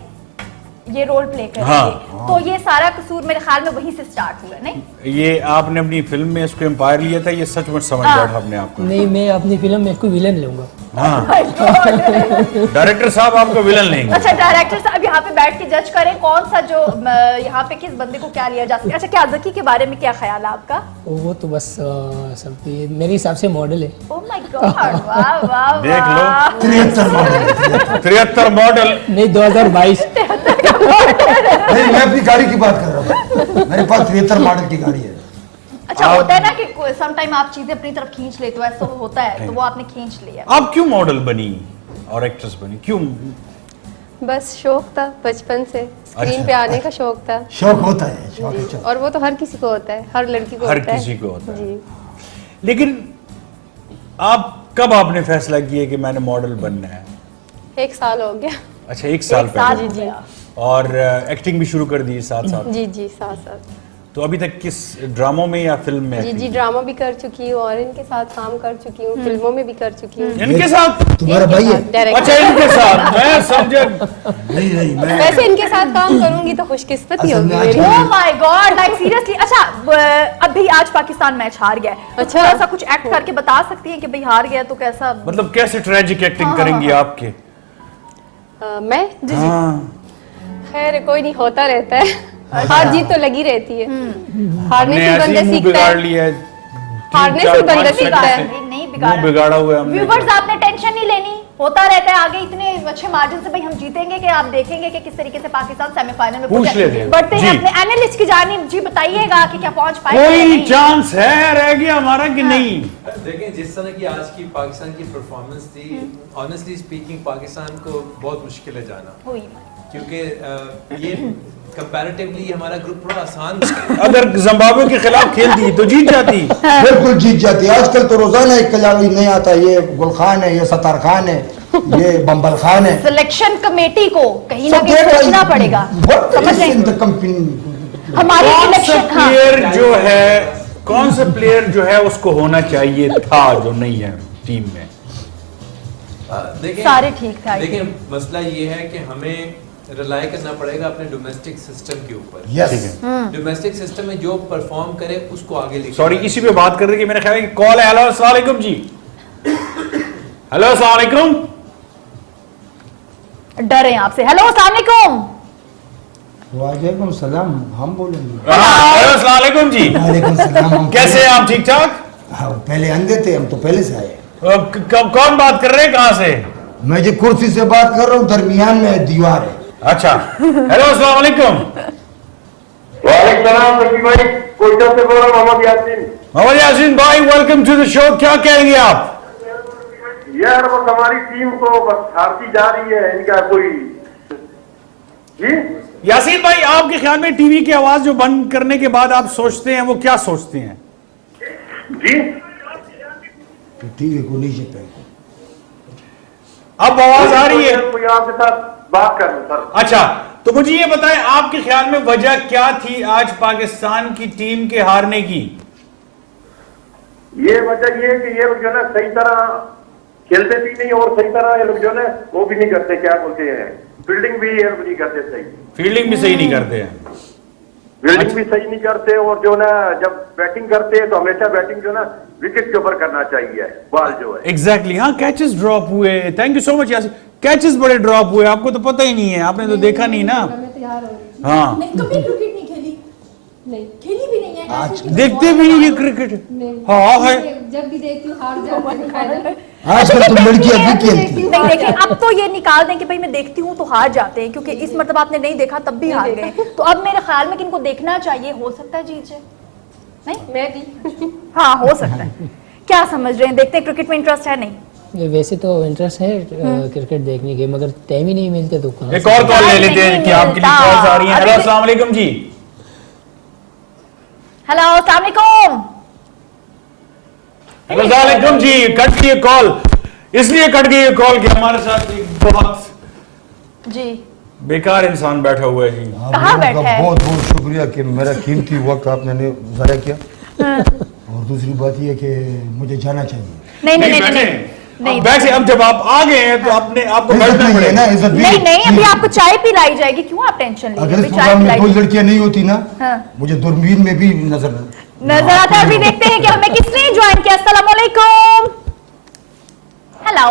ये रोल प्ले करेंगे। हाँ, तो ये सारा कसूर मेरे ख्याल में वहीं से स्टार्ट हुआ, नहीं? ये आपने अपनी फिल्म में इसको एम्पायर लिया था, ये सचमुच समझ हाँ। बैठा अपने आप को। नहीं, मैं अपनी फिल्म में इसको विलन लूंगा। हाँ, My God. डायरेक्टर साहब आपको विलन लेंगे। अच्छा, डायरेक्टर साहब यहाँ पे बैठ के जज करें कौन सा जो यहाँ पे किस बंदे को क्या लिया जा सकता है। अच्छा, क्या ज़की के बारे में क्या ख्याल है आपका? वो तो बस सब मेरे हिसाब से मॉडल है। ओह माय गॉड, वाह वाह देख लो। वाह। 73 मॉडल। 73 मॉडल। नहीं, 2022। नहीं, मैं अपनी गाड़ी की बात कर रहा हूँ, मेरे पास 73 मॉडल की गाड़ी है। अच्छा, होता है ना कि सम टाइम आप चीजें अपनी तरफ खींच लेते हो, ऐसा होता है, तो वो आपने खींच लिया। आप क्यों मॉडल बनी और एक्ट्रेस बनी, क्यों? बस शौक था बचपन से, स्क्रीन अच्छा। पे आने का शौक था। शौक होता है, शौक है, जी, और वो तो हर किसी को होता है, हर लड़की को हर होता है। किसी को होता है। जी। लेकिन आप कब आपने फैसला किया कि मैंने मॉडल बनना है? 1 साल हो गया। अच्छा, 1 साल एक साल पहले। हो गया। और एक्टिंग भी शुरू कर दी साथ साथ? जी जी, साथ साथ। तो अभी तक किस ड्रामों में या फिल्म में जी acting जी, की? ड्रामा भी कर चुकी हूँ और इनके साथ काम कर चुकी हूँ, फिल्मों में भी कर चुकी हूँ। इनके साथ? तुम्हारा भाई है? डायरेक्टर। अच्छा, इनके साथ मैं समझा। नहीं नहीं, मैं वैसे इनके साथ काम करूंगी तो खुशकिस्मती असल में होगी आज मेरी। ओह माय गॉड, लाइक सीरियसली। अच्छा, अभी आज पाकिस्तान मैच हार गया है, तो अच्छा। थोड़ा सा कुछ एक्ट करके बता सकती हैं कि भाई हार गया तो कैसा? मतलब कैसे ट्रेजिक एक्टिंग करेंगी आपके? मैं जी जी, हाँ, खैर कोई नहीं, होता रहता है, हार जीत तो लगी रहती है। हारने हमने से ऐसे बंदा ही मुंह सीखता बिगाड़ है। लिया है। हारने 3, से 4, बंदा 5 सीखता सेकंड है। से नहीं मुंह बिगाड़ा, बिगाड़ा हुआ है हमने। व्यूवर्स आपने टेंशन नहीं लेनी, होता रहता है आगे, इतने अच्छे मार्जिन से भाई हम जीतेंगे कि आप देखेंगे कि किस तरीके से पाकिस्तान सेमीफाइनल में पूछ लेते हैं। बढ़ते हैं जी। अपने एनालिस्ट की जानिब। जी बताइएगा कि क्या पहुंच पाएंगे या कोई नहीं? चांस है रह गया हमारा कि नहीं? देखें जिस तरह की आज की पाकिस्तान की परफॉर्मेंस थी, ऑनेस्टली स्पीकिंग पाकिस्तान को बहुत मुश्किल है जाना, हुई। क्योंकि ये कंपैरेटिवली हमारा ग्रुप थोड़ा आसान था। अगर जिम्बाब्वे के खिलाफ खेलती तो जीत जाती। बिल्कुल जीत जाती। आजकल तो रोजाना एक खिलाड़ी नहीं आता, ये गुल खान है, ये सतार खान है, ये बम्बल खान है। सिलेक्शन कमेटी को कहीं ना So कहीं they're सोचना like, पड़ेगा, what समझ is रहे in हैं? the हमारी कौन सा सिलेक्शन हाँ प्लेयर जो है, कौन सा प्लेयर जो है उसको होना चाहिए था जो नहीं है टीम में? देखिए सारे ठीक ठाक देखिए मसला ये है कि हमें रिलाई करना पड़ेगा अपने डोमेस्टिक सिस्टम के ऊपर। यस डोमेस्टिक सिस्टम में जो परफॉर्म करे उसको आगे लेके सॉरी, जाए। इसी पे बात कर रहे कि मेरे ख्याल है कि कॉल है। हेलो अस्सलाम वालेकुम जी। हेलो अस्सलाम वालेकुम। डर हैं आपसे। हेलो अस्सलाम वालेकुम। वालेकुम सलाम, हम बोलेंगे। हाँ, हेलो अस्सलाम वालेकुम जी। वालेकुम सलाम। हम कैसे हैं आप? ठीक ठाक? हाँ, पहले अंधे थे, हम तो पहले से आए। कौन बात कर रहे हैं, कहाँ से? मैं जो कुर्सी से बात कर रहा हूँ, दरमियान में दीवार है। अच्छा, हेलो अस्सलाम वालेकुम। वालेकुम सलाम रफी भाई, कोयटा से बोल रहा हूँ, मोहम्मद यासीन। मोहम्मद यासीन भाई, वेलकम टू द शो। क्या कहेंगे आप? यार बस हमारी टीम तो बस हारती जा रही है, इनका कोई जी। यासीन भाई, आपके ख्याल में टीवी की आवाज जो बंद करने के बाद आप सोचते हैं, वो क्या सोचते हैं? जी टीवी को नीचे फेंको। अब आवाज आ रही है? कोई आपके साथ बात कर रहा सर। अच्छा, तो मुझे ये बताएं, आपके ख्याल में वजह क्या थी आज पाकिस्तान की टीम के हारने की? ये वजह ये है कि ये लोग जो है ना सही तरह खेलते भी नहीं और सही तरह ये लोग जो है ना वो भी नहीं करते, क्या बोलते हैं, फील्डिंग भी ये लोग नहीं करते सही। फील्डिंग भी सही नहीं करते हैं। फील्डिंग भी सही नहीं करते और जो ना जब बैटिंग करते हैं तो हमेशा बैटिंग जो ना विकेट के ऊपर करना चाहिए, बॉल जो है। एग्जैक्टली, हाँ, कैचेस ड्रॉप हुए। Thank you so much Yasin. Catches बड़े ड्रॉप हुए, आपको तो पता ही नहीं है, आपने तो देखा नहीं ना। मैं तैयार हो रही थी। हाँ, नहीं, कभी क्रिकेट नहीं खेली, नहीं खेली भी नहीं है। ऐसे कि देखते भी नहीं ये क्रिकेट। नहीं हाँ है। जब भी देखती हूँ हार जाती आजकल तो लड़कियां भी खेलती हैं। नहीं देखिए, अब तो ये निकाल दें कि भाई मैं देखती हूँ तो हार जाते हैं, क्योंकि इस मतलब आपने नहीं देखा तब भी हार गए। तो अब मेरे ख्याल में कि इनको देखना चाहिए, हो सकता है जीत जाए। नहीं, मैं भी हाँ हो सकता है। क्या समझ रहे हैं? देखते हैं, क्रिकेट में इंटरेस्ट है नहीं? वैसे तो इंटरेस्ट है क्रिकेट देखने के, मगर टाइम ही नहीं मिलते तो कहाँ एक और कॉल ले लेते हैं कि आपके लिए कॉल्स आ रही हैं। हेलो अस्सलाम वालेकुम जी। हेलो अस्सलाम वालेकुम। हेलो अस्सलाम वालेकुम जी। कट गई कॉल, इसलिए कट गई कॉल कि हमारे साथ एक बहुत जी बेकार इंसान बैठा हुआ है जी। कहाँ बैठा है? बहुत बहुत शुक्रिया कि मेरा कीमती वक्त आपने ज़ाया किया। और दूसरी बात यह कि मुझे जाना चाहिए। नहीं नहीं नहीं बैठे नहीं नहीं बैठे, अब जब आप आ गए हैं तो आपने आपको इज्जत बैठना नहीं है ना, पड़ेगा। इज्जत नहीं नहीं, अभी आपको चाय पिलाई जाएगी, क्यों आप टेंशन ले रहे अगर हैं? इस अभी चाय प्रोग्राम में पिलाई कोई लड़कियां नहीं होती ना, हाँ। मुझे दूरबीन में भी नजर आता है। अभी देखते हैं कि हमें किसने ज्वाइन किया। अस्सलाम वालेकुम। हेलो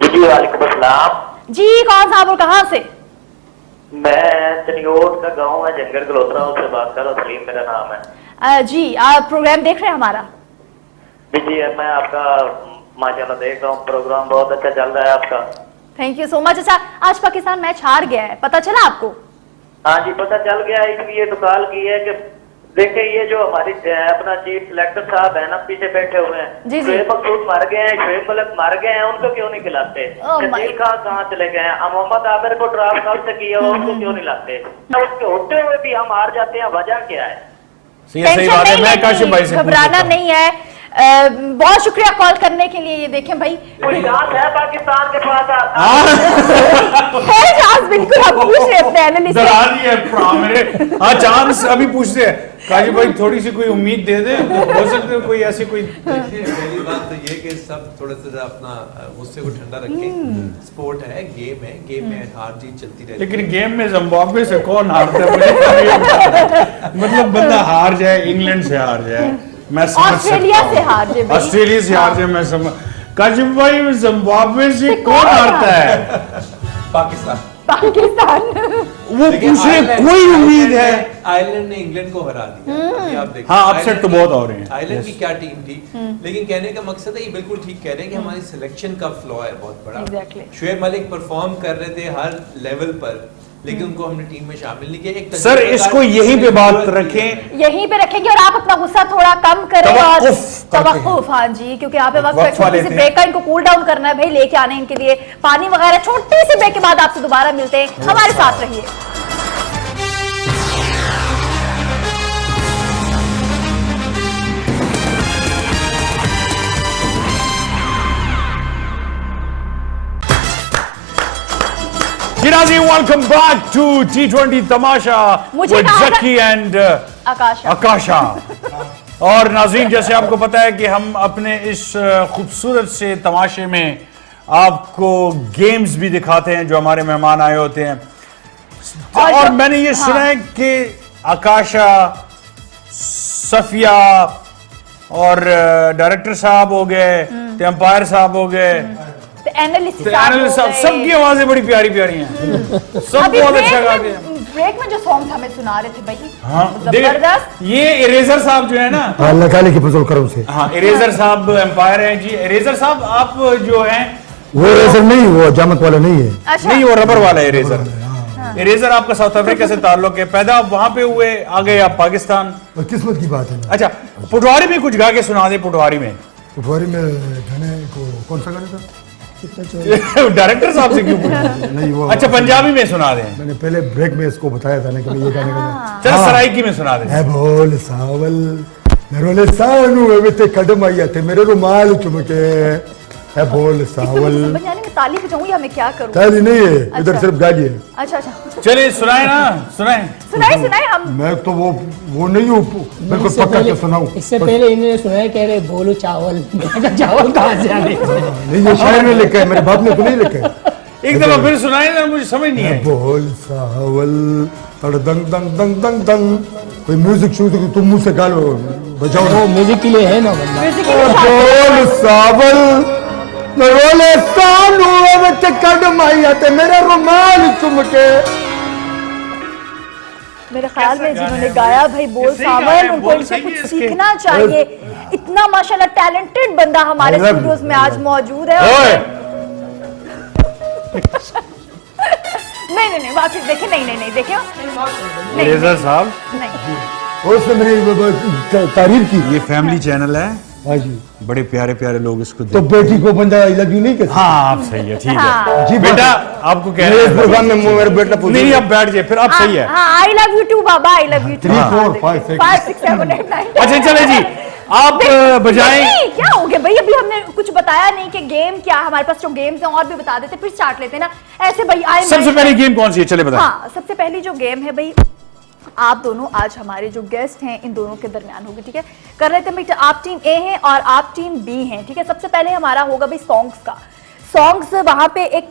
जी वालेकुम अस्सलाम। जी, कौन साहब और कहाँ से? मैं चनियोट का गांव है जंगल गलोत्रा, उससे बात कर रहा हूँ, सलीम मेरा नाम है। जी, आप प्रोग्राम देख रहे हैं हमारा? जी मैं आपका माशाल्लाह देख रहा हूँ, प्रोग्राम बहुत अच्छा चल रहा है आपका। Thank you so much. अच्छा, आज पाकिस्तान मैच हार गया है, पता चला आपको? हाँ जी पता चल गया, इसलिए तो कॉल की है कि देखे ये जो हमारी अपना चीफ सिलेक्टर साहब है ना पीछे बैठे हुए हैं, जी, जी। शोएब मकसूद मर गए हैं, शोएब मलिक मर गए हैं, उनको क्यों नहीं खिलाते? Oh my नजीर खान कहाँ चले गए हैं? मोहम्मद आमिर को ड्रॉप कब से किया, उनको क्यों नहीं लाते? उसके होते हुए भी हम हार जाते हैं, वजह क्या है? सही बात है। मैं काशिफ भाई से घबराना नहीं है। बहुत शुक्रिया कॉल करने के लिए। ये देखें भाई, कोई चांस है पाकिस्तान के पास? है चांस, बिल्कुल हम पूछ रहे हैं अपने एनालिस्ट डरा दिया है मेरे। हाँ, चांस अभी पूछते हैं। काशिफ भाई थोड़ी सी कोई उम्मीद दे दे, हो सकता है कोई ऐसी कोई। देखिए पहली बात तो ये कि सब थोड़ा सा अपना गुस्से को ठंडा रखें। स्पोर्ट है, गेम में हार जीत चलती रहती है। लेकिन गेम में जिम्बाब्वे से कौन हारता है मुझे तो ये पता। मतलब बंदा हार जाए, इंग्लैंड से हार जाए, मैं समझ ऑस्ट्रेलिया सकता से हूँ। हार जाए भाई। ऑस्ट्रेलिया से हार जाए मैं समझ। काशिफ भाई, जिम्बाब्वे से कौन हारता है? पाकिस्तान पाकिस्तान वो पूछे कोई उम्मीद है? आयरलैंड ने इंग्लैंड को हरा दिया, ये आप देखिए। हाँ, अपसेट तो बहुत हो रहे हैं। आयरलैंड की क्या टीम थी, लेकिन कहने का मकसद है, ये बिल्कुल ठीक कह रहे हैं कि हमारी सिलेक्शन का फ्लॉ है बहुत बड़ा। Exactly. शोएब मलिक परफॉर्म कर रहे थे हर लेवल पर, लेकिन उनको हमने टीम में शामिल नहीं किया। एक सर, इसको यहीं पे बात रखें, यहीं पे रखेंगे और आप अपना गुस्सा थोड़ा कम करें और तवक्कुफ करते हैं। तवक्कुफ। हाँ जी, क्योंकि यहाँ पे वक्त वक्फा छोटी सी लेते हैं। ब्रेक का इनको कूल डाउन करना है भाई, लेके आने इनके लिए पानी वगैरह। छोटी सी ब्रेक के बाद आपसे दोबारा मिलते हैं, हमारे साथ रहिए। जी नाज़रीन, वेलकम बैक टू T20 तमाशा मुझे with कहा था- जक्की एंड आकाशा आकाशा। और नाज़रीन, जैसे आपको पता है कि हम अपने इस खूबसूरत से तमाशे में आपको गेम्स भी दिखाते हैं जो हमारे मेहमान आए होते हैं। और मैंने ये सुना है कि आकाशा, सफिया और डायरेक्टर साहब हो गए, अंपायर साहब हो गए, एनालिस्ट एनालिस्ट साहब, सबकी आवाजें बड़ी प्यारी प्यारी हैं। सब अभी बहुत अच्छा गाते हैं। ब्रेक में जो सॉन्ग हमें सुना रहे थे भाई, हाँ, जबरदस्त। ये इरेजर साहब जो है ना, अल्लाह ताला की फजल करम से हाँ, इरेजर साहब एम्पायर हैं जी। इरेजर साहब आप जो हैं वो रेजर नहीं, वो जामत वाला नहीं है। अच्छा, नहीं, वो रबर वाला है इरेजर। इरेजर आपका साउथ अफ्रीका से ताल्लुक है, पैदा आप वहां पे हुए, आ गए आप पाकिस्तान। और किस्मत की बात है ना। अच्छा, पटवारी में कुछ गा के सुना दे। पटवारी में पटवारी में गाने को कौन सा गाना था? डायरेक्टर साहब से क्यों पूछा? नहीं वो अच्छा, पंजाबी में सुना दें। मैंने पहले ब्रेक में इसको बताया था ना कि मैं ये गाने का चल सराइकी में सुना दें। है बोल सावल नरोले सानू एवते कदम आया थे मेरे रुमाल चुमके है बोल सावल। समझ नहीं, मैं ताली बजाऊंगी या मैं क्या करूं? ताली नहीं है, इधर अच्छा। सिर्फ गाली है। अच्छा अच्छा, चलिए सुनाए ना, सुनाए। सुनाए हम। मैं तो वो नहीं हूँ, बिल्कुल इससे पक्का पहले- के सुनाऊं। इससे पहले इन्होंने सुनाया, कह रहे बोलो चावल। मैंने कहा, चावल कहाँ से आ गए? नहीं, ये शायर ने लिखा है, मेरे बाप ने तो नहीं लिखा है। एक दफा फिर सुनाए ना, मुझे समझ नहीं है। बोल सावल तड़ दंग दंग दंग दंग दंग। कोई म्यूजिक शूजिक तुम मुंह से गालो बजाओ ना। वो म्यूजिक के लिए है ना बंदा। म्यूजिक के साथ बोल सावल नरोले सानू एवते कदम आया थे मेरे रुमाल चुमके। मेरे ख्याल में कैसा गाना जिन्होंने है गाया भाई बोल सही गाना है, सावन, उनको बोल इनसे सही कुछ है इसके। सीखना चाहिए। इतना माशाल्लाह टैलेंटेड बंदा हमारे I love स्टूडियोज you. में आज मौजूद है। ओए, नहीं वापस देखे, नहीं देखे, नहीं इरेजर साहब, नहीं। और उसने मेरी तारीफ की। ये फैमिली चैनल है, हाँ जी, बड़े प्यारे प्यारे लोग इसको तो बेटी को बंदा आई लव यू नहीं कहता। हाँ, आप सही है, ठीक है हाँ। जी बेटा, आपको कह मेरे रहे इस हैं। प्रोग्राम में मेरा बेटा पूछ नहीं, आप बैठ जाए, फिर आप सही है। हाँ, आई लव यू टू बाबा, आई लव यू टू। 3, 4, 5, 6 5, 6, 7, 8, 9। अच्छा, चले जी, आप बजाएं। नहीं, क्या हो गया भाई, अभी हमने कुछ बताया नहीं कि गेम क्या। हमारे पास जो गेम्स हैं और भी बता देते, फिर स्टार्ट लेते ना ऐसे भाई। सबसे पहली गेम कौन सी है, चले बताएं। हाँ, सबसे पहली जो गेम है भाई, आप दोनों आज हमारे जो गेस्ट हैं इन दोनों के दरमियान होगी, ठीक है? कर रहे थे भाई, आप टीम ए हैं और आप टीम बी हैं, ठीक है? सबसे पहले हमारा होगा भाई सॉन्ग्स का। सॉन्ग्स वहां पे एक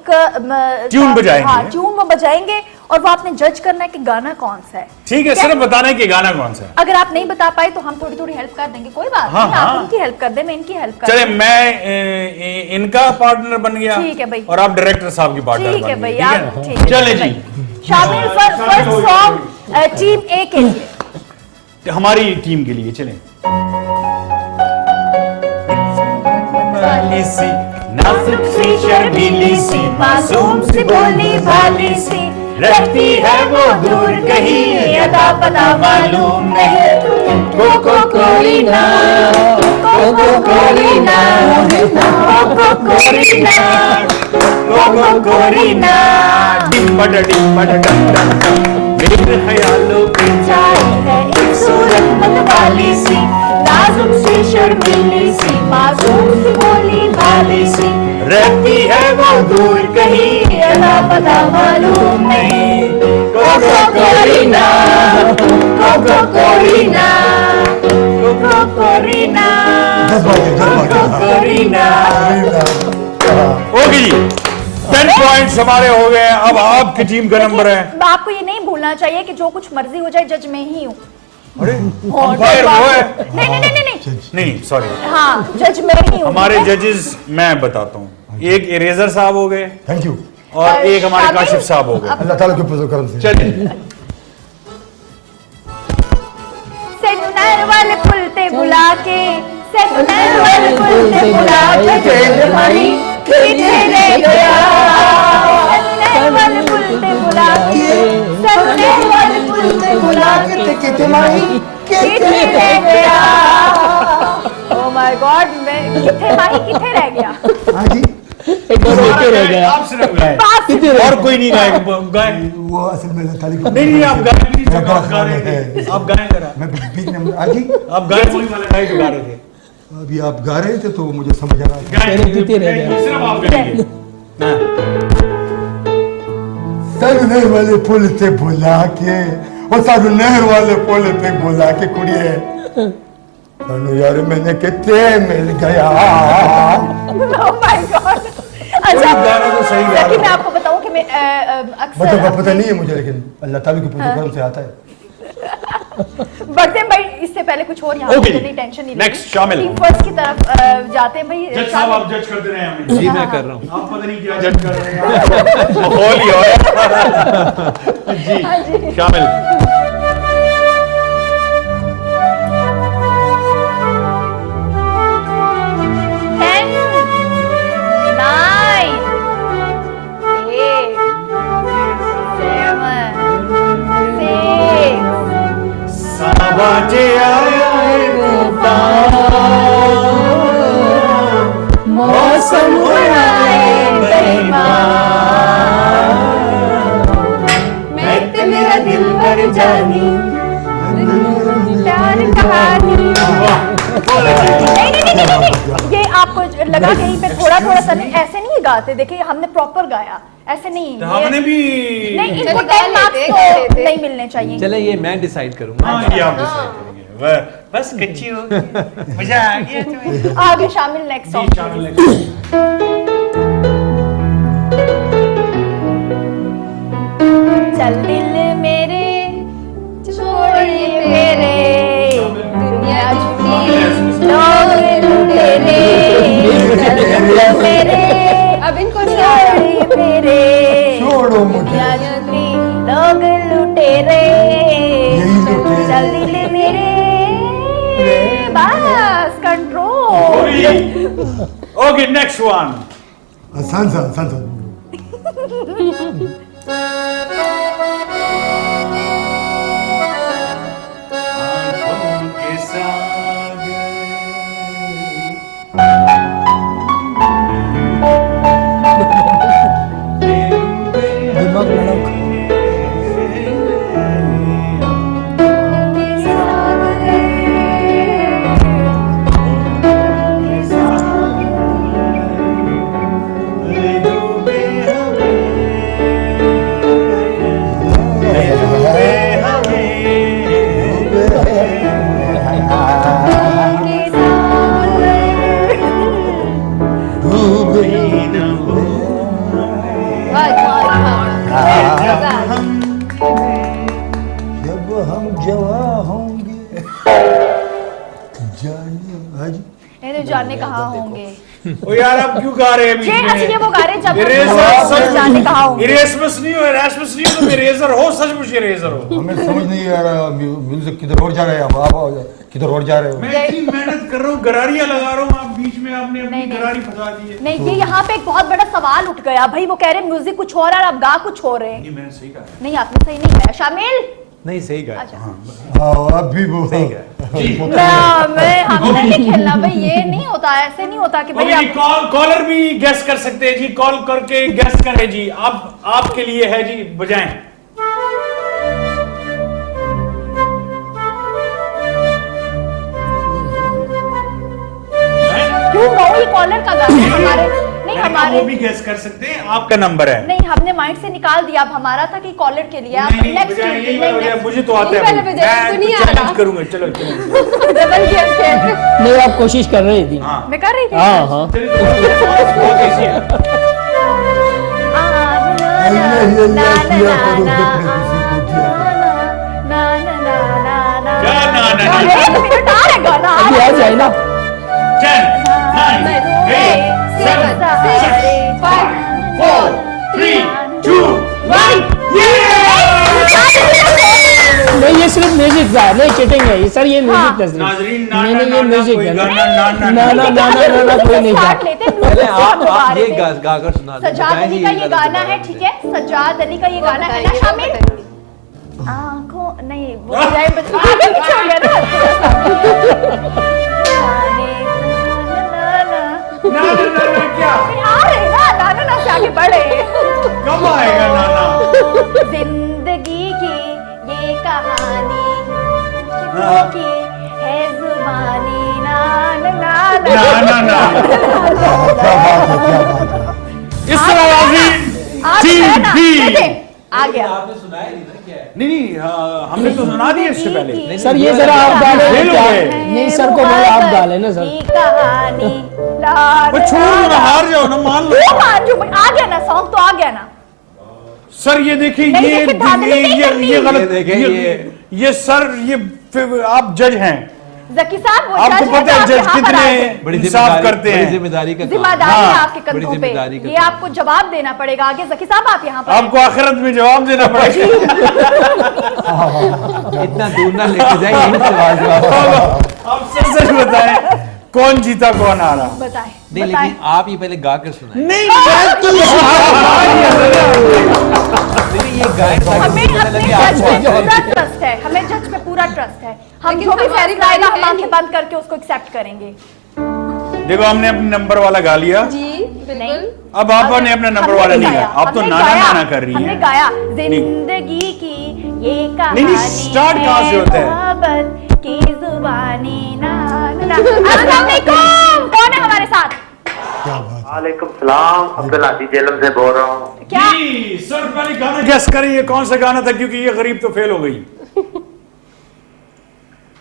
ट्यून बजाएंगे। हाँ, ट्यून वो बजाएंगे और वो आपने जज करना है कि गाना कौन सा है। ठीक है, सिर्फ बताना है कि गाना कौन सा है। अगर आप नहीं बता पाए तो हम थोड़ी थोड़ी हेल्प कर देंगे, कोई बात हाँ, नहीं। आप हाँ। उनकी हेल्प कर दे, मैं इनकी हेल्प कर चले, दूं। मैं इनका पार्टनर बन गया, ठीक है भाई। और आप डायरेक्टर साहब की पार्टनर ठीक है बन भाई, गए, आप ठीक ठीक है? है चले भाई। जी, शामिल फर्स्ट सॉन्ग टीम ए के लिए। हमारी टीम के लिए चले। सी नाजुक सी शर्मीली सी मासूम सी बोली भाली सी, रहती है वो दूर कहीं, अता पता मालूम नहीं। Cocoa Corina, cocoa Corina, cocoa Corina, cocoa कोरीना, डिम्पड डिम्पड डम डम डम, मेरे ख्यालों पे जाए है एक सूरत मतवाली सी, नाजुक सी शर्मीली सी, मासूम सी बोली भाली सी, रहती है वो दूर कहीं, अता पता मालूम नहीं। Cocoa Corina, cocoa Corina, cocoa Corina, cocoa Korina. होगी जी, 10 पॉइंट्स हमारे हो गए। अब आपकी टीम का नंबर है। आपको ये नहीं भूलना चाहिए कि जो कुछ मर्जी हो जाए, जज मैं ही हूँ। अरे, और अंपायर वो है। नहीं नहीं नहीं नहीं नहीं, सॉरी, हाँ, जज मैं ही हूँ। हमारे ठीक है? जजेस मैं बताता हूँ। एक इरेजर साहब हो गए थैंक यू। और एक हमारे शामिल- काशिफ साहब हो गए। अल्लाह ताला के फजल करम से। चलिए, सेनुनर वाले पुल ते बुला के, सेनुनर वाले पुल ते बुला के, तेरे माही किथे रह गया। सेनुनर वाले पुल ते बुला के, सेनुनर वाले पुल ते बुला के, किथे माही किथे रह गया। ओह माय गॉड, मैं किथे माही किथे रह गया। हाँ जी, एक और एक रह गया। आपसे ना गाए। पास और कोई नहीं गाएगा, गाए। वो असल में अल्लाह ताला की नहीं नहीं, आप गाए नहीं, मेरा जब गला आप गा रहे खराब थे, आप गाए जरा। मैं बीच में हाँ जी, आप गाए, वही वाला गाए जो गा रहे थे। अभी आप गा रहे थे तो मुझे समझ आ रहा है। गाए, पहले पीते रह गए। सिर्फ आप गाएंगे। हाँ। सानू नहर वाले पुल ते बुला के और सानू नहर वाले पुल ते बुला के कुड़िए सानू यार मैंने कितने मिल गया Oh my God! अच्छा गाना तो सही गा रहा लेकिन है। मैं आपको बताऊं कि मैं अक्सर मतलब पता नहीं है मुझे, लेकिन अल्लाह ताला की पूजा करम से आता है। बढ़ते हैं भाई, इससे पहले कुछ और यहाँ Okay. पे नहीं, टेंशन नहीं Next, शामिल। टीम फर्स्ट की तरफ जाते हैं भाई। जज साहब आप जज करते रहे हमें। जी मैं कर रहा हूँ। आप पता नहीं क्या जज कर रहे हैं। माहौल ही हो रहा है। जी शामिल। नहीं, ये आपको लगा कहीं पे थोड़ा थोड़ा सा नहीं, ऐसे नहीं गाते। देखिए हमने प्रॉपर गाया, ऐसे नहीं। तो हमने भी नहीं, इनको चलो, 10 मार्क्स गा तो लेते। नहीं मिलने चाहिए। चले ये मैं डिसाइड करूंगा। हाँ ये आप डिसाइड करेंगे। वह बस कच्ची हो गई, मजा आ गया तुम्हें। आगे शामिल नेक्स्ट जी सॉन्ग। शामिल next। चल दिल मेरे छोड़िए मेरे, दुनिया झूठी लोग लुटेरे। चल दिल मेरे अब इनको नहीं आ रहा। छोड़िए मेरे, छोड़ो मुझे दुनिया झूठी लोग लुटेरे। यही लुटेरे। चल दिल मेरे, बस कंट्रोल। Okay next one. आसान सा आसान सा। आंखों के सागर दिमाग लड़ा। जब हम जवा होंगे जाने आज नहीं तो जाने कहाँ होंगे। ओ यार आप क्यों गा रहे हैं बीच ये में? अच्छा ये वो गा रहे हैं जब इरेजर जाने कहाँ होंगे। इरेस्मस नहीं हो, इरेस्मस नहीं हो, तुम इरेजर हो, सचमुच इरेजर हो। हमें समझ नहीं आ रहा म्यूजिक किधर और जा रहा है। आप किधर और जा रहे हो। मैं इतनी मेहनत कर रहा हूँ, गरारियां लगा रहा हूँ, आप बीच में आपने अपनी नहीं, नहीं। गरारी फंसा दी है। नहीं, ये यहाँ पे एक बहुत बड़ा सवाल उठ गया भाई। वो कह रहे हैं म्यूजिक कुछ और है और आप गा कुछ और रहे हैं। नहीं मैंने सही कहा। नहीं आपने सही नहीं गाया शामिल। नहीं सही गा। अच्छा हाँ अब भी वो सही गा। मैं हमने नहीं खेलना भाई, ये नहीं होता, ऐसे नहीं होता कि भाई अभी आप कॉलर भी गेस कर सकते हैं जी, कॉल करके गेस करें जी। अब आपके लिए है जी, बजाएं। क्यों गाऊं? ये कॉलर का गाना है हमारे। नहीं मैंने कहा हमारे वो भी गेस कर सकते हैं, आपका नंबर है। नहीं, हमने माइंड से निकाल दिया। अब हमारा था कि कॉलर के लिए आप नहीं, नहीं, नेक्स्ट बजाएं, यही वाला बजाएं, मुझे तो आता यही है वाला भाई। बजाएं, मैं तो नहीं तो आ रहा। चैलेंज करूंगा। चलो चलो डबल गेम खेल। नहीं आप कोशिश कर रही थी। हाँ मैं कर रही थी। हाँ हाँ। बहुत ऐसी है। अल्लाह किया करो अपने किसी को दिया क्या ना ना अरे, एक मिनट आ रहा है गाना, आ अभी रहा आ है। जाए ना। 10 9 8 7 6 5 4 3 2 1 नहीं ये सिर्फ म्यूजिक था, नहीं चीटिंग है ये सर, ये म्यूजिक था सिर्फ। नाजरीन ना नहीं ना नहीं ना ये ना म्यूजिक कोई है गाना ना। ना ना ना ना ना ना ना कोई नहीं था। स्टार्ट लेते हैं, पहले म्यूजिक आप गा रहे ये थे। गाकर सुना दो। सजाद अली का ये गाना है, ठीक है? सजाद अली का ये गाना है ना शामिल? आंखों नहीं वो जाए आगे पीछे हो गया ना। ना ना ना क्या आ रहे ना ना ना से आगे बढ़े। कब आएगा नाना? जिंदगी की ये कहानी कितनों की है जुबानी। ना ना ना ना ना ना इस तरह आप है ना, टीम बी देखें, आ गया। नहीं नहीं हमने तो सुना दिया इससे पहले। सर ये जरा आप डालें फेल हो क्या? गए। नहीं सर को बोलो आप डालें ना सर। की कहानी वो छोड़ो ना, हार जाओ ना, मान लो। वो मान जो आ गया ना, सॉन्ग तो आ गया ना। सर ये देखिए, नहीं, ये देखिए, धांधली नहीं करनी। ये गलत, देखिए, ये सर ये आप जज हैं, जकी साहब वो आपको जज है, पता तो है आप जज यहाँ पर कितने आए थे। बड़ी इंसाफ करते बड़ी हैं। जिम्मेदारी का काम। जिम्मेदारी है हाँ, आपके बड़ी कंधों पे, जिम्मेदारी का ये काम। आपको जवाब देना पड़ेगा आगे। जकी साहब आप यहाँ पर आपको आखिरत में जवाब देना पड़ेगा। इतना दूर ना लेके जाए, यही सवाल जवाब। आप सच बताएं, कौन जीता कौन हारा? बताएं नहीं, लेकिन आप ये पहले गा कर सुनाएं। नहीं मैं तो नहीं, ये गाएं ताकि हमें पता अपने लगे जज पे आपको पूरा ट्रस्ट है, हमें जज पे पूरा ट्रस्ट है। हम लेकिन जो भी हमारी फैसला आएगा बारी हम है आंखें बंद करके उसको एक्सेप्ट करेंगे। देखो, हमने अपने नंबर वाला गा लिया, जी बिल्कुल। अब आपने अपना नंबर हमने वाला नहीं गाया, गाया। आप तो हमने नाना गाया, नाना कर रही हमने हैं। गाया जिंदगी की ये कहानी नहीं, start कहाँ से होता है? मोहब्बत की जुबानी ना ना। अस्सलाम वालेकुम, कौन है हमारे साथ? वालेकुम सलाम, अब्दुल अजीज जेलम से बोल रहा हूँ। क्या जी, सर पहले गाना गेस करें, ये कौन सा गाना था, क्योंकि ये गरीब तो फेल हो गई।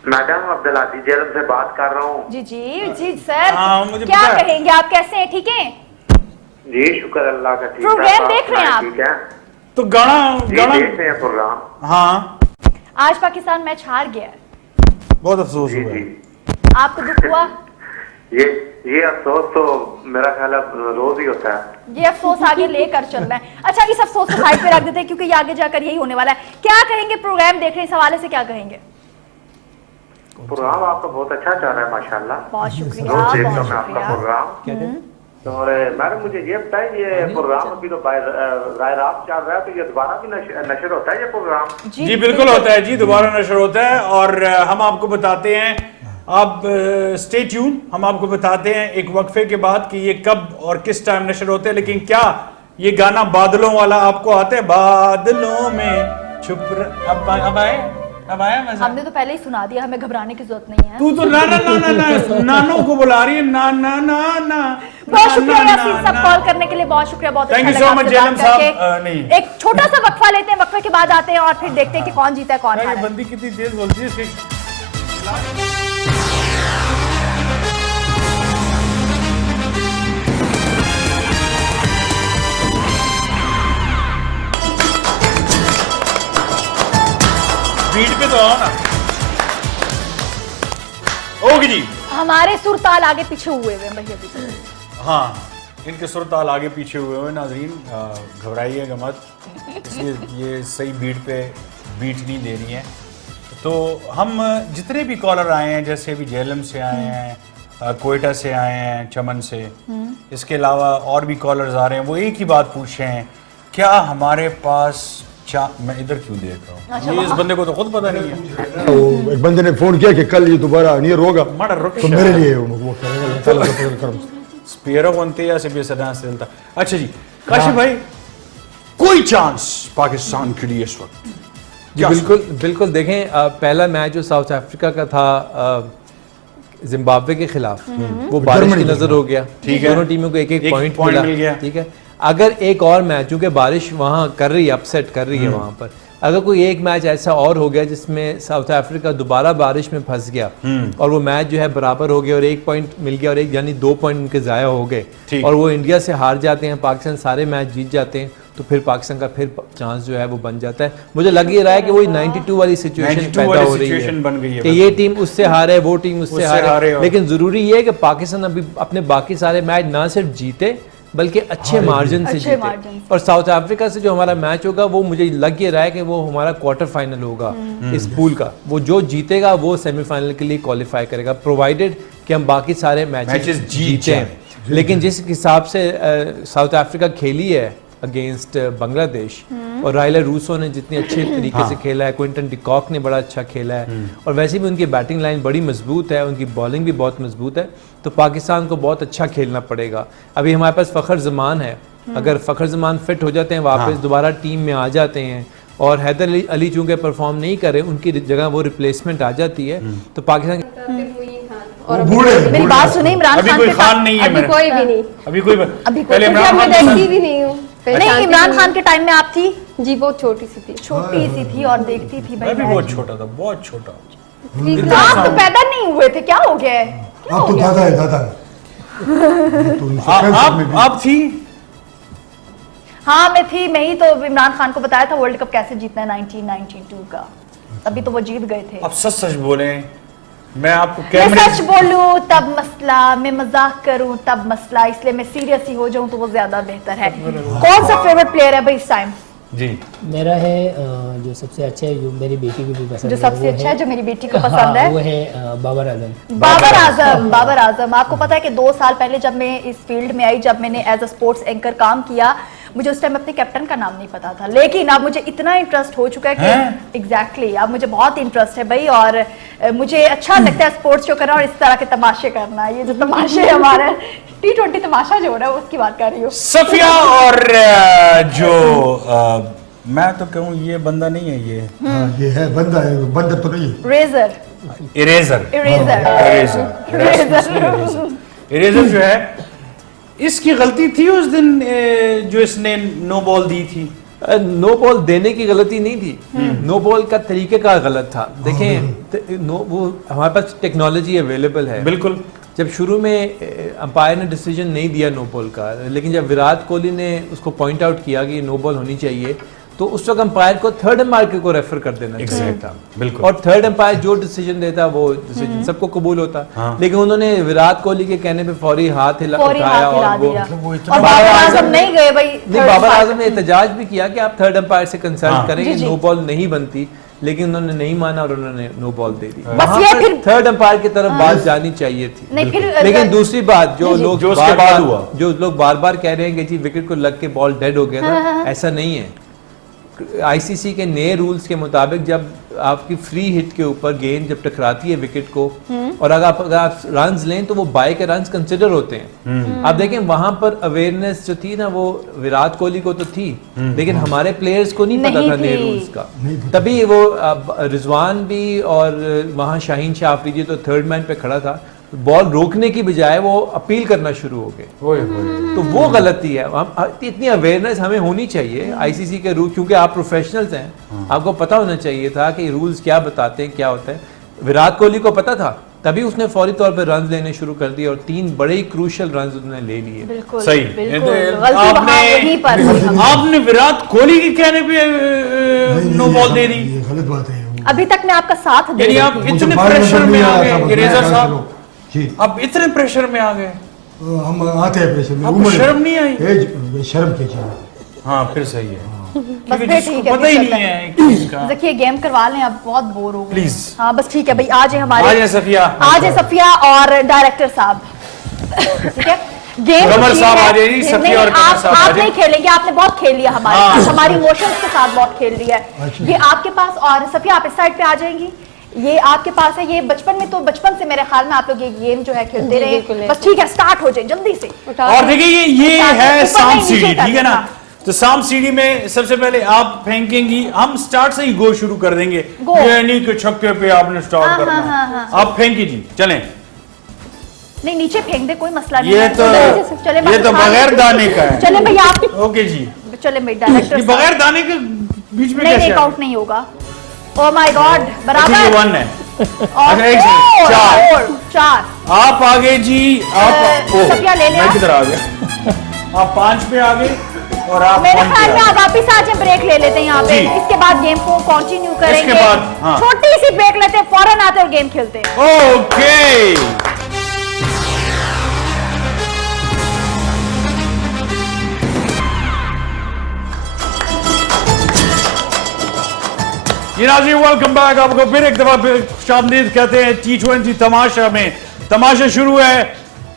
मैडम अब्दुल अजीज जेलम से बात कर रहा हूँ। जी जी जी सर, हाँ, मुझे क्या पता है। कहेंगे आप, कैसे हैं, ठीक हैं? जी शुक्र अल्लाह का, ठीक प्रोग्राम देख रहे हैं आप? ठीक है तो गाना जी, गाना देख रहे हैं प्रोग्राम। हाँ, आज पाकिस्तान मैच हार गया है, बहुत अफसोस जी हुआ जी, है। आपको दुख हुआ? ये अफसोस तो मेरा ख्याल है रोज ही होता है। ये अफसोस आगे लेकर चलना है। अच्छा, इस अफसोस को साइड पे रख देते हैं क्योंकि ये आगे जाकर यही होने वाला है। क्या कहेंगे, प्रोग्राम देख रहे हैं, इस हवाले से क्या कहेंगे? प्रोग्राम आपका बहुत अच्छा चल रहा है माशाल्लाह। बहुत शुक्रिया, रोज देखता बहुत हूँ मैं आपका शुक्रिया। प्रोग्राम। और मैडम मुझे ये बताएं, ये प्रोग्राम अभी तो राय रात चल रहा है, तो ये दोबारा भी नशर होता है ये प्रोग्राम? जी बिल्कुल होता है जी, दोबारा नशर होता है। और हम आपको बताते हैं, आप स्टे ट्यून, हम आपको बताते हैं एक वक्फे के बाद कि ये कब और किस टाइम नशर होते हैं। लेकिन क्या ये गाना बादलों वाला आपको आता है? बादलों में छुप अब आया मजा? हमने तो पहले ही सुना दिया, हमें घबराने की जरूरत नहीं है। तू तो ना ना ना ना ना नानों को बुला रही है, ना ना ना ना। बहुत शुक्रिया यासीन साहब कॉल करने के लिए, बहुत शुक्रिया, बहुत Thank अच्छा you so लगा much, आपसे बात जेलम साहब। करके। नहीं। एक छोटा सा वक्फा लेते हैं, वक्फे के बाद आते हैं और फिर देखते हैं कि कौन जीता है कौन हारा है। बंदी कितनी तेज बोलती है इसकी। बीट पे तो आओ ना। ओके जी, हमारे सुरताल आगे पीछे हुए हैं भैया अभी तक। हाँ, इनके सुरताल आगे पीछे हुए हुए। नाजरीन घबराइएगा मत, इसलिए ये सही बीट पे बीट नहीं दे रही हैं। तो हम जितने भी कॉलर आए हैं, जैसे अभी जेलम से आए हैं, कोयटा से आए हैं, चमन से, इसके अलावा और भी कॉलर्स आ रहे हैं, वो एक ही बात पूछ रहे हैं, क्या हमारे पास मैं इधर क्यों देख रहा हूँ, ये इस बंदे को तो खुद पता नहीं है। वो एक बंदे ने फोन किया कि कल ये दोबारा नहीं होगा, मर्डर रुक तो मेरे लिए वो करेगा, चलो करम स्पीरो बनते या से सदा से चलता। अच्छा जी काशिफ भाई, कोई चांस पाकिस्तान के लिए इस वक्त? जी बिल्कुल बिल्कुल। देखें पहला मैच जो साउथ अफ्रीका का था जिम्बाब्वे के खिलाफ, वो बारिश की नजर हो गया। ठीक है, दोनों टीमों को एक एक पॉइंट मिल गया। ठीक है, अगर एक और मैच, चूंकि बारिश वहाँ कर रही है, अपसेट कर रही है वहाँ पर, अगर कोई एक मैच ऐसा और हो गया जिसमें साउथ अफ्रीका दोबारा बारिश में फंस गया और वो मैच जो है बराबर हो गया और एक पॉइंट मिल गया और एक यानी 2 पॉइंट उनके ज़ाया हो गए और वो इंडिया से हार जाते हैं, पाकिस्तान सारे मैच जीत जाते हैं, तो फिर पाकिस्तान का फिर चांस जो है वो बन जाता है। मुझे लग ये रहा है कि वही 92 वाली सिचुएशन पैदा हो रही है कि ये टीम उससे हारे, वो टीम उससे हारे। लेकिन जरूरी ये है कि पाकिस्तान अभी अपने बाकी सारे मैच ना सिर्फ जीते बल्कि अच्छे मार्जिन से जीते। और साउथ अफ्रीका से जो हमारा मैच होगा वो मुझे लग ये रहा है कि वो हमारा क्वार्टर फाइनल होगा इस पूल का। वो जो जीतेगा वो सेमीफाइनल के लिए क्वालिफाई करेगा, प्रोवाइडेड कि हम बाकी सारे मैचेस जीते हैं। लेकिन जिस हिसाब से साउथ अफ्रीका खेली है अगेंस्ट बांग्लादेश और राइला रूसो ने जितनी अच्छे तरीके से खेला है, क्विंटन डिकॉक ने बड़ा अच्छा खेला है और वैसे भी उनकी बैटिंग लाइन बड़ी मजबूत है, उनकी बॉलिंग भी बहुत मजबूत है, तो पाकिस्तान को बहुत अच्छा खेलना पड़ेगा। अभी हमारे पास फ़खर ज़मान है, अगर फ़खर ज़मान फिट हो जाते हैं, वापस दोबारा टीम में आ जाते हैं और हैदर अली चूँकि परफॉर्म नहीं करे, उनकी जगह वो रिप्लेसमेंट आ जाती है, तो पाकिस्तान और वो बूढ़े मेरी बात सुने, इमरान अभी खान कोई के खान साथ नहीं है अभी मेरे, कोई भी नहीं। अभी कोई अभी कोई- पहले क्योंकि इमरान अब मैं खान के देखती साथ- भी नहीं हूँ। नहीं, पहचानती इमरान भी खान के टाइम में आप थी, नहीं। जी बहुत छोटी सी थी। छोटी सी थी और देखती थी भाई। मैं भी बहुत छोटा था, बहुत छोटा। आप तो पैदा नहीं हुए थे, क्या हो गया है? अब तो दादा है दादा तो उनसे कैंसर में भी- आप थी? हाँ मैं थी, मैं ही तो इमरान खान को बताया था वर्ल्ड कप कैसे जीतना है 1992 का, तभी तो वो जीत गए थे। आप सच सच बोले, मैं आपको मैं कैमरे सच बोलूं तब मसला, मैं मजाक करूं तब मसला, इसलिए मैं सीरियस ही हो जाऊं तो वो ज्यादा बेहतर है। कौन सा फेवरेट प्लेयर है भाई इस टाइम? जी मेरा है जो सबसे अच्छा है, जो मेरी बेटी को भी पसंद जो है, सबसे वो अच्छा है, जो मेरी बेटी को पसंद है, वो है बाबर आजम। बाबर आजम। बाबर आजम, आपको पता है कि 2 साल पहले जब मैं इस फील्ड में आई, जब मैंने एज अ स्पोर्ट्स एंकर काम किया, मुझे उस टाइम अपने कैप्टन का नाम नहीं पता था, लेकिन अब मुझे इतना इंटरेस्ट हो चुका है कि एग्जैक्टली अब मुझे बहुत इंटरेस्ट है भाई, और मुझे अच्छा लगता है स्पोर्ट्स शो करना और इस तरह के तमाशे करना। ये जो तमाशे हमारे T20 तमाशा जो हो रहा है उसकी बात कर रही हूँ। सफिया और जो मैं तो कहूँ ये बंदा नहीं है, ये हाँ, ये है बंदा है, बंदर तो नहीं है। रेजर इरेजर इरेजर इरेजर जो है, इसकी गलती थी उस दिन जो इसने नो बॉल दी थी। नो बॉल देने की गलती नहीं थी, नो बॉल का तरीके का गलत था। देखें वो हमारे पास टेक्नोलॉजी अवेलेबल है, बिल्कुल। जब शुरू में अंपायर ने डिसीजन नहीं दिया नो बॉल का, लेकिन जब विराट कोहली ने उसको पॉइंट आउट किया कि नो बॉल होनी चाहिए, तो उस वक्त अंपायर को थर्ड अंपायर को रेफर कर देना चाहिए था। बिल्कुल। और थर्ड अंपायर जो डिसीजन देता वो डिसीजन सबको कबूल होता। लेकिन उन्होंने विराट कोहली के कहने पे फौरी हाथ हिला फौरी उठाया हाथ हिला और वो दिया। वो इतना और बाबर आजम नहीं गए भाई, नहीं, third बाबर umpire। आजम ने एहतजाज भी किया कि आप थर्ड अंपायर से कंसल्ट करें जी, कि जी। नो बॉल नहीं बनती, लेकिन उन्होंने नहीं माना और उन्होंने नो बॉल दे दी। बस वहाँ ये पर फिर- थर्ड अंपायर की तरफ बात जानी चाहिए थी। नहीं फिर लेकिन दूसरी बात जो लोग जो उसके बाद हुआ। जो लोग बार बार कह रहे हैं कि जी विकेट को लग के बॉल डेड हो गया था, ऐसा नहीं है। आईसीसी के नए रूल्स के मुताबिक जब आपकी फ्री हिट के ऊपर गेंद जब टकराती है विकेट को, और अगर आप रन्स लें तो वो बाय के रन्स कंसिडर होते हैं। आप देखें वहां पर अवेयरनेस जो थी ना, वो विराट कोहली को तो थी, लेकिन हमारे प्लेयर्स को नहीं पता नहीं था नए थी। रूल्स का। तभी वो रिजवान भी और वहां शाहीन शाह अफरीदी तो थर्ड मैन पे खड़ा था, बॉल रोकने की बजाय वो अपील करना शुरू हो गए। तो वो गलती है। इतनी अवेयरनेस हमें होनी चाहिए आईसीसी के रूल, क्योंकि आप प्रोफेशनल्स हैं, आपको पता होना चाहिए था कि रूल्स क्या बताते हैं, क्या होता है। विराट कोहली को पता था, तभी उसने फौरी तौर पर रन लेने शुरू कर दिए और 3 बड़े ही क्रूशियल रन उसने ले लिए। बिल्कुल सही। बिल्कुल, ये गलती वहाँ वहीं पर हुई हम। आपने विराट कोहली के कहने पे नो बॉल दे दी, ये गलत बात है। अभी तक मैं आपका साथ दे यानी रही आप थी। मुझे इतने बाहर प्रेशर नजर में नहीं आ आ रहा गए था, इरेजर मैं साहब, जी आप इतने प्रेशर में आ गए। हम आते हैं प्रेशर में। आपको उम्र- शर्म नहीं आई? शर्म की चीज। हाँ फिर सही है, बस क्योंकि फिर जिसको ठीक है, पता ही फिर नहीं है कि इसका। देखिए गेम करवा लें, अब बहुत बोर हो गए। Please। हाँ बस ठीक है भाई, आज है हमारे, आज है सफिया। आज है सफिया और डायरेक्टर साहब। ठीक है, गेम कमर ठीक साहब है। आ जाइए, सफिया नहीं, और कमर आप साहब आ आप जाइए। नहीं खेलेंगे, आपने बहुत खेल लिया हमारे हाँ। साथ, हमारी इमोशंस के साथ बहुत खेल लिया है। ये आपके पास, और सफिया आप इस साइड पे आ जाएंगी, ये आपके पास है। ये बचपन में, तो बचपन से मेरे ख्याल में आप लोग ये गेम जो है खेलते जी, रहे। बिल्कुल बस ठीक है, स्टार्ट हो जाए जल्दी से। और देखिए ये है ऊपर सांप नहीं, नीचे सीढ़ी, कर ठीक है ना। देना। तो सांप सीढ़ी में सबसे पहले आप फेंकेंगी, हम स्टार्ट से ही गो शुरू कर देंगे। गो। ये नहीं कि छक्के पे आपने स्टार्ट हाँ, करना हाँ, है। हाँ, आप फेंकी जी, चलें। नहीं नीचे फेंक दे, कोई मसला नहीं ये है। तो चले ये तो बगैर दाने का है। चले भाई आप, ओके जी, चले भाई डायरेक्टर ये बगैर दाने के बीच में नहीं कैसे नहीं, काउंट नहीं होगा। ओ माय गॉड, ये बराबर। 1 है। और अच्छा, एक सेकंड, चार। 4 आप आगे जी, आप ओह, सफिया ले ले मैं आप। किधर आ गया? आप 5 पे आ गए और आप मेरे 1 पे ख्याल में आ आप वापिस आ जाए, ब्रेक ले लेते हैं यहाँ पे। जी। इसके बाद गेम को कंटिन्यू करेंगे। इसके बाद, हाँ। छोटी सी ब्रेक लेते हैं, फौरन आते हैं और गेम खेलते हैं। गए। ओके ये नाज़रीन, वेलकम बैक। आपको फिर एक दफा खुशामदीद कहते हैं T20 तमाशा में। तमाशा शुरू है।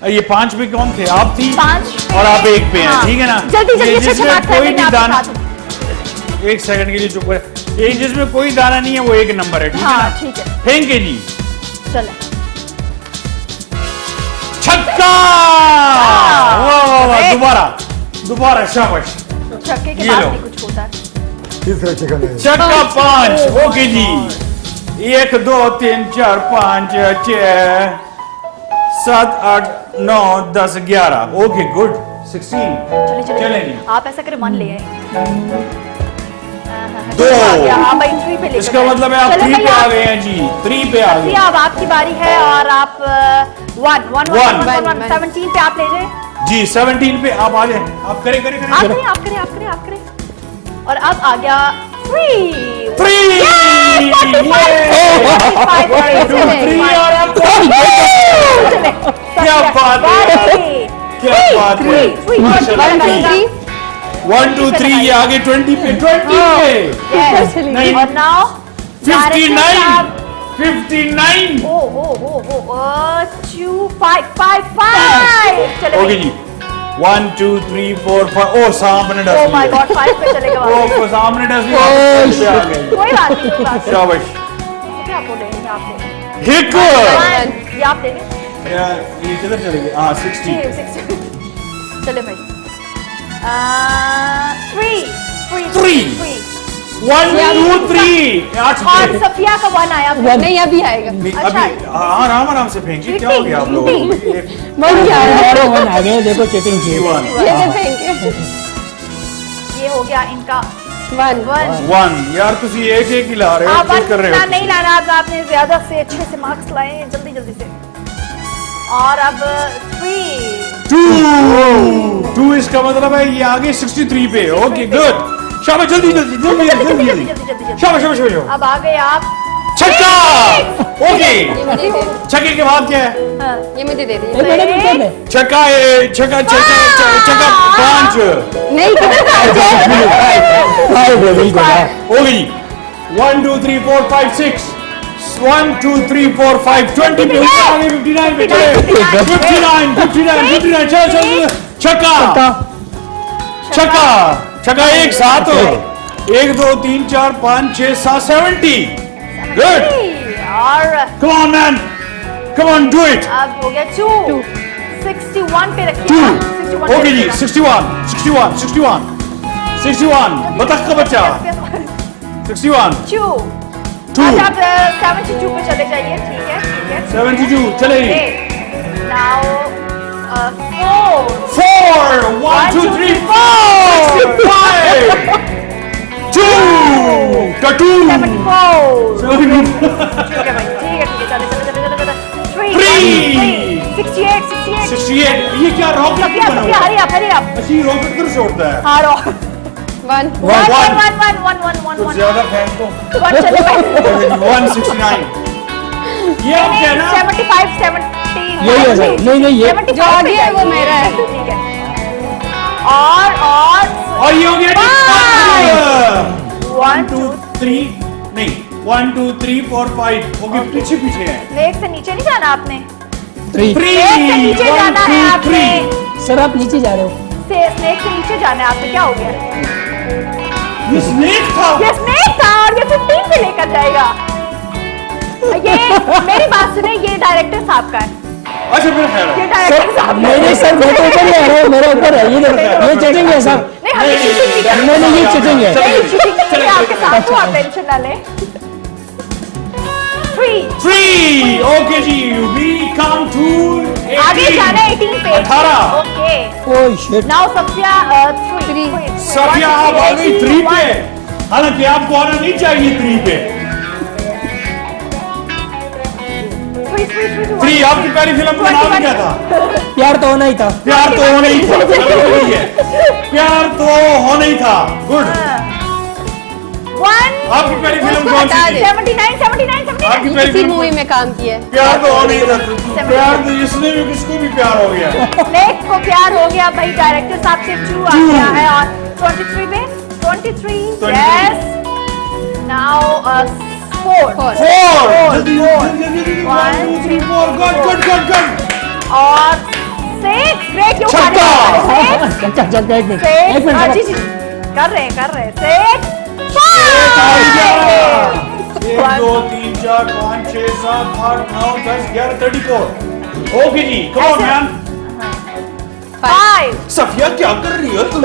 ये 5 पे कौन थे? आप थी 5 और आप 1 पे हैं, हाँ। ठीक है ना। जल्दी जल्दी ये अच्छे जिसमें बात कोई करते भी हैं दाना, आपके साथ। 1 सेकंड के लिए चुप है। ये जिसमें कोई दाना नहीं है वो 1 नंबर है, ठीक है हाँ ना। ठीक है, फेंके जी, चले। छक्का। वाह वाह वाह, दोबारा दोबारा, शाबाश। छक्के के ये बाद लो। भी कुछ होता है। तीसरा चिकन है। छक्का 5। ओके जी, 1 2 3 4 5 6 7 8 9 10 11 ओके गुड 16 चले जी आप ऐसा करें 1 ले आए दो। हाँ भाई 3 पे ले इसका मतलब है आप 3 पे आ गए हैं जी 3 पे आ गए अब आपकी बारी है और आप 1 17 पे आप ले जाए जी 17 पे आप आ जाए आप करें करें करें आप करें और अब आ गया 3 3 क्या बात है क्या बात है 1 2 3 ये आगे 20 पे 20 पे नहीं और नाउ 59 2 5 चले ओके जी 1 2 3 4 5 ओ सामने डस ओह माय गॉड 5 पे चलेगा ओ सामने डस लिया आ गए कोई बात नहीं शाबाश क्या बोलेंगे आप ले हिक ये आप ले लें यार ये किधर चले गए हां 60 चले भाई 3 1 2 3 और सफिया का 1 आया नहीं अभी आएगा अच्छा। अभी आराम आराम से फेंकिए क्या हो गया आप लोगों को बन गया हमारे वन आ गए देखो चीटिंग की ये दे फेंके ये हो गया इनका 1 1 यार तुसी एक एक ही ला रहे हो आप क्या कर रहे हो नहीं लाना आप आपने ज्यादा से अच्छे से मार्क्स लाए जल्दी से और अब 2 इसका मतलब है ये आगे 63 पे ओके गुड शाबाश जल्दी शाबाश शाबाश अब आ गए आप छक्का ओके ये मुझे दे दे छक्के के बाद क्या है ये मुझे दे दे छक्का छक्का छक्का छक्का 5 नहीं ओके जी 1 2 3 4 5 6 1 2 3 4 5 20 पे ऊपर आगे 59 पे चले 59 चल छक्का छक्का छक्का एक साथ 1 2 3 4 5 6 7 70 गुड और कम on man come on do it अब हो गया 2 61 पे रखिए 2 ओके जी 61 बतख का बच्चा 61 2 2 आप 72 पे चले जाइए ठीक है 72 चले नाउ 4 1 2 3 4 5 2 का 2 74 ठीक है भाई ठीक है चले 3 68 ये क्या रॉकेट क्यों बना हुआ है हरी आप अच्छी रॉकेट किधर से उड़ता है हारो 1 कुछ ज्यादा फेंक दो 1 चले भाई 169 ये आप क्या ना 75 70 यही है सर नहीं ये जो आगे है वो मेरा है ठीक है और ये हो गया 1 1 2 3 नहीं 1 2 3 4 5 ओके पीछे पीछे है लेग से नीचे नहीं जाना आपने 3 लेग से नीचे जाना है आपने सर आप नीचे जा रहे हो स्नेक से नीचे जाना है आपने क्या हो गया ये स्नेक था ये स्नेक था और ये 15 पे लेकर जाएगा ये मेरी बात सुने ये डायरेक्टर साहब का है अच्छा फिर खैर ये डायरेक्टर साहब का है। मेरे सर मेरे ऊपर नहीं आ रहा है मेरे ऊपर है ये देखो ये चीटिंग है सर नहीं हमें चीटिंग नहीं करनी नहीं नहीं ये चीटिंग है नहीं चीटिंग नहीं है आपके साथ तो आप टेंशन ना लें 3 ओके जी वी कम टू आगे जाना है 18 पे 18 okay oh shit now Safia 3 Safia आप आ गई 3 पे हालांकि आपको आना नहीं चाहिए 3 पे 3 आपकी पहली फिल्म का नाम क्या था प्यार तो होना ही था प्यार तो होना ही था चलो ठीक है प्यार तो होना ही था गुड 1 आपकी पहली फिल्म कौन सी थी 79 आपकी पहली इसी फिल्म मूवी में काम किया है प्यार तो होना ही था प्यार तो इसने भी किसको भी प्यार हो गया स्नेक को प्यार हो गया भाई डायरेक्टर साहब से 2 आ गया है और 23 पे 23 यस नाउ 4 4 जल्दी जल्दी 1 2 3 4 गुड और 6 ब्रेक क्यों खा रहे हैं 6 चल एक मिनट जी जी कर रहे हैं 6 1 2 3 4 5 6 7 8 9 10 11 34 ओके जी कम ऑन मैन 5 सफिया क्या कर रही हो तुम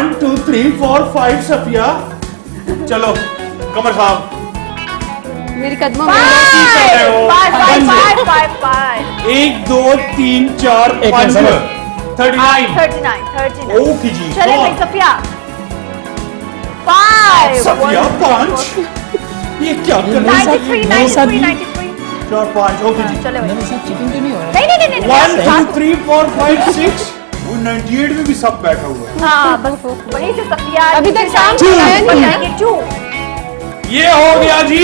1 2 3 4 5 सफिया चलो कमर साहब मेरी कदमों में फाइव 1 2 3 4 5 39 39 ओके जी चले भाई सफिया 5 सफिया 5 ये क्या कर रहे हैं 93 4 5 ओके जी चले भाई मेरे साथ चीटिंग तो नहीं हो रहा नहीं 1 2 3 4 5 6 वो 98 में भी सब बैठा हुआ है हाँ बस वहीं से सफिया अभी तक शाम जाएंगे, को आया नहीं है। जाएंगे, 2 ये हो गया जी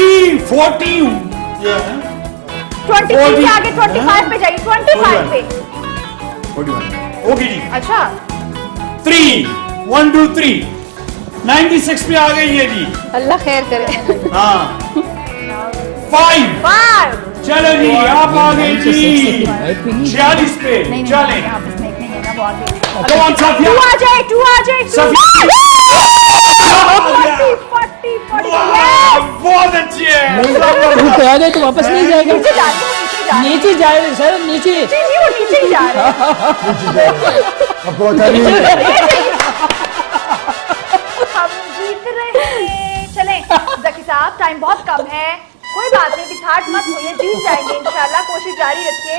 40 ये है 23 से आगे 25 पे जाइए 25 पे 41 ओके जी अच्छा 3 1 2 3 96 पे आ गई है जी अल्लाह खैर करे। हाँ 5 5 चलो जी आप आ गए जी राइट पे नहीं 46 पे नहीं चलें यहाँ पे स्नेक नहीं है ना बहुत ही Come on, Safia. 2 आ जाए 2 आ जाए 2 सफिया 40 वाह, बहुत अच्छी है तू कह गए तो वापस नहीं जाएगा नीचे जा रहे हैं नीचे जाए सर नीचे जी वो नीचे ही जा रहे हैं आपको पता नहीं हम जीत रहे हैं चलें जकी साहब टाइम बहुत कम है कोई बात नहीं बिथाट मत होइए जीत जाएंगे इंशाल्लाह कोशिश जारी रखिए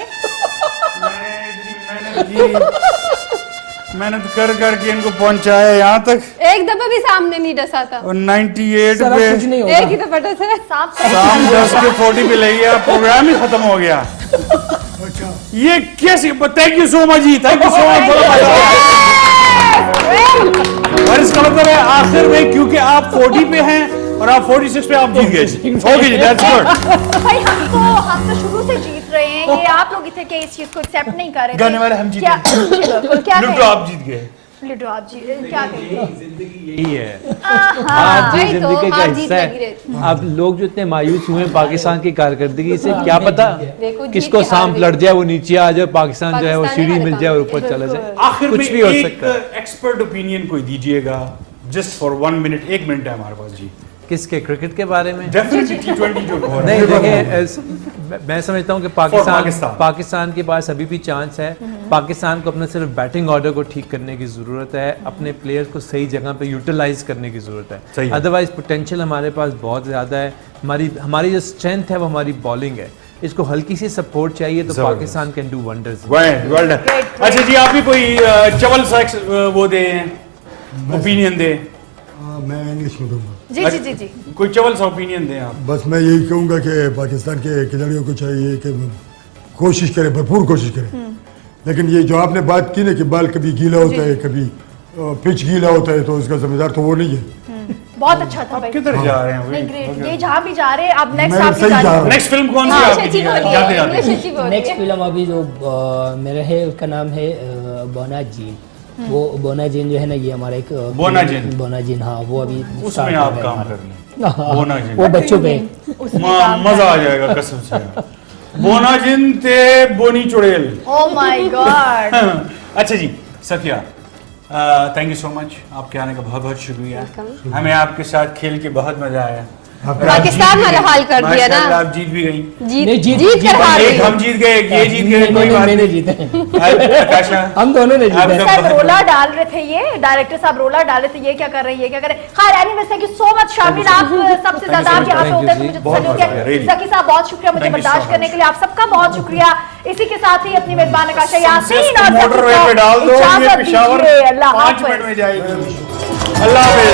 मेहनत कर करके इनको पहुंचाया यहाँ तक एक दफा भी सामने नहीं डसा था, और 98 सर अब पे कुछ नहीं एक ही होगा दफा डसा है। सांप शाम 10 के 40 पे ले गया प्रोग्राम ही खत्म हो गया ये कैसे थैंक यू सो मच जी थैंक यू सो मच और इसका मतलब है आखिर में क्योंकि आप 40 पे हैं और आप 46 पे आप जीत गए जी ओके जी दैट्स गुड भाई हम तो शुरू से जीत रहे हैं ये आप लोग थे कि इस चीज को एक्सेप्ट नहीं कर रहे थे गाने वाले हम जीते क्या लूडो आप जीत गए लूडो आप जीत क्या कहेंगे यही है वही ये तो, जिंदगी का हार जीत हिस्सा लगी रहती है। अब लोग जो इतने मायूस हुए हैं पाकिस्तान की कारकर्दगी से क्या पता देखो, जीत किसको के हार सांप गई। लड़ जाए वो नीचे आ जाए पाकिस्तान जो है वो पाकिस्तान सीढ़ी ने मिल हर जाए और काम ऊपर चला जाए आखिर कुछ में भी हो एक सकता है। एक्सपर्ट ओपिनियन कोई दीजिएगा जस्ट फॉर 1 मिनट 1 मिनट है हमारे पास जी किसके क्रिकेट के बारे में डेफिनेटली T20 जो हो रहा नहीं है देखिए मैं समझता हूँ कि पाकिस्तान। पाकिस्तान के पास अभी भी चांस है। पाकिस्तान को अपना सिर्फ बैटिंग ऑर्डर को ठीक करने की ज़रूरत है, अपने प्लेयर्स को सही जगह पे यूटिलाइज करने की ज़रूरत सही है। है। अदरवाइज पोटेंशियल हमारे पास बहुत ज़्यादा है। हमारी जो स्ट्रेंथ है वो हमारी बॉलिंग है, इसको हल्की सी सपोर्ट चाहिए तो जबरदस्त। Pakistan can do wonders. Well done अच्छा जी आप भी कोई चवल सा वो दे ओपिनियन दे मैं इंग्लिश में दूंगा जी जी जी जी कोई चवल सा ओपिनियन दे आप बस मैं यही कहूँगा कि पाकिस्तान के खिलाड़ियों को चाहिए कि कोशिश करें भरपूर कोशिश करें लेकिन ये जो आपने बात की ना कि बाल कभी गीला होता है कभी पिच गीला होता है तो उसका जिम्मेदार तो वो नहीं है बहुत अच्छा था भाई किधर जा रहे हैं नहीं भाई ग्रेट ये जहाँ भी जा रहे हैं अब नेक्स्ट मैं आप सही जा रहा हूँ नेक्स्ट फिल्म कौन सी है आपकी जाते जाते इंग्लिश अच्छी बोल नेक्स्ट फिल्म अभी जो मेरा है उसका नाम है बोना जीन वो बोना जीन जो है ना ये हमारा एक बोना जीन। बोना जीन हाँ वो अभी उसमें start आप हो रहा है काम हमारा। कर लें बोना जिन वो बच्चों पे मजा आ जाएगा कसम से बोना जिन ते बोनी चुड़ैल ओह माय गॉड अच्छा जी Safia thank you so much आपके आने का बहुत बहुत शुक्रिया हमें आपके साथ खेल के बहुत मजा आया पाकिस्तान वाला हाल कर दिया ना। माशाल्लाह, आप जीत भी गई नहीं, जीत जीत कर हार एक गई। हम जीत गए एक ये जीत गए नहीं, कोई नहीं, बात मैंने नहीं जीते आकाशा हम दोनों ने आप जीते सब साहब बहुत- रोला डाल रहे थे ये डायरेक्टर साहब रोला डाल रहे थे ये क्या कर रहे हैं ये क्या कर रहे हैं खैर anyways thank you so much शामिल आप सबसे ज्यादा आप यहाँ पे होते हैं तो मुझे बहुत सल्यूट है शुक्रिया, really. जकी साहब बहुत शुक्रिया मुझे Thank you so बर्दाश्त करने much. के लिए आप सबका बहुत शुक्रिया इसी के साथ ही अपनी मेजबान आकाशा यासीन और मोटरवे पे डाल दो ये इजाजत पेशावर दीजिए अल्लाह 5 मिनट में जाएगी अल्लाह हाफिज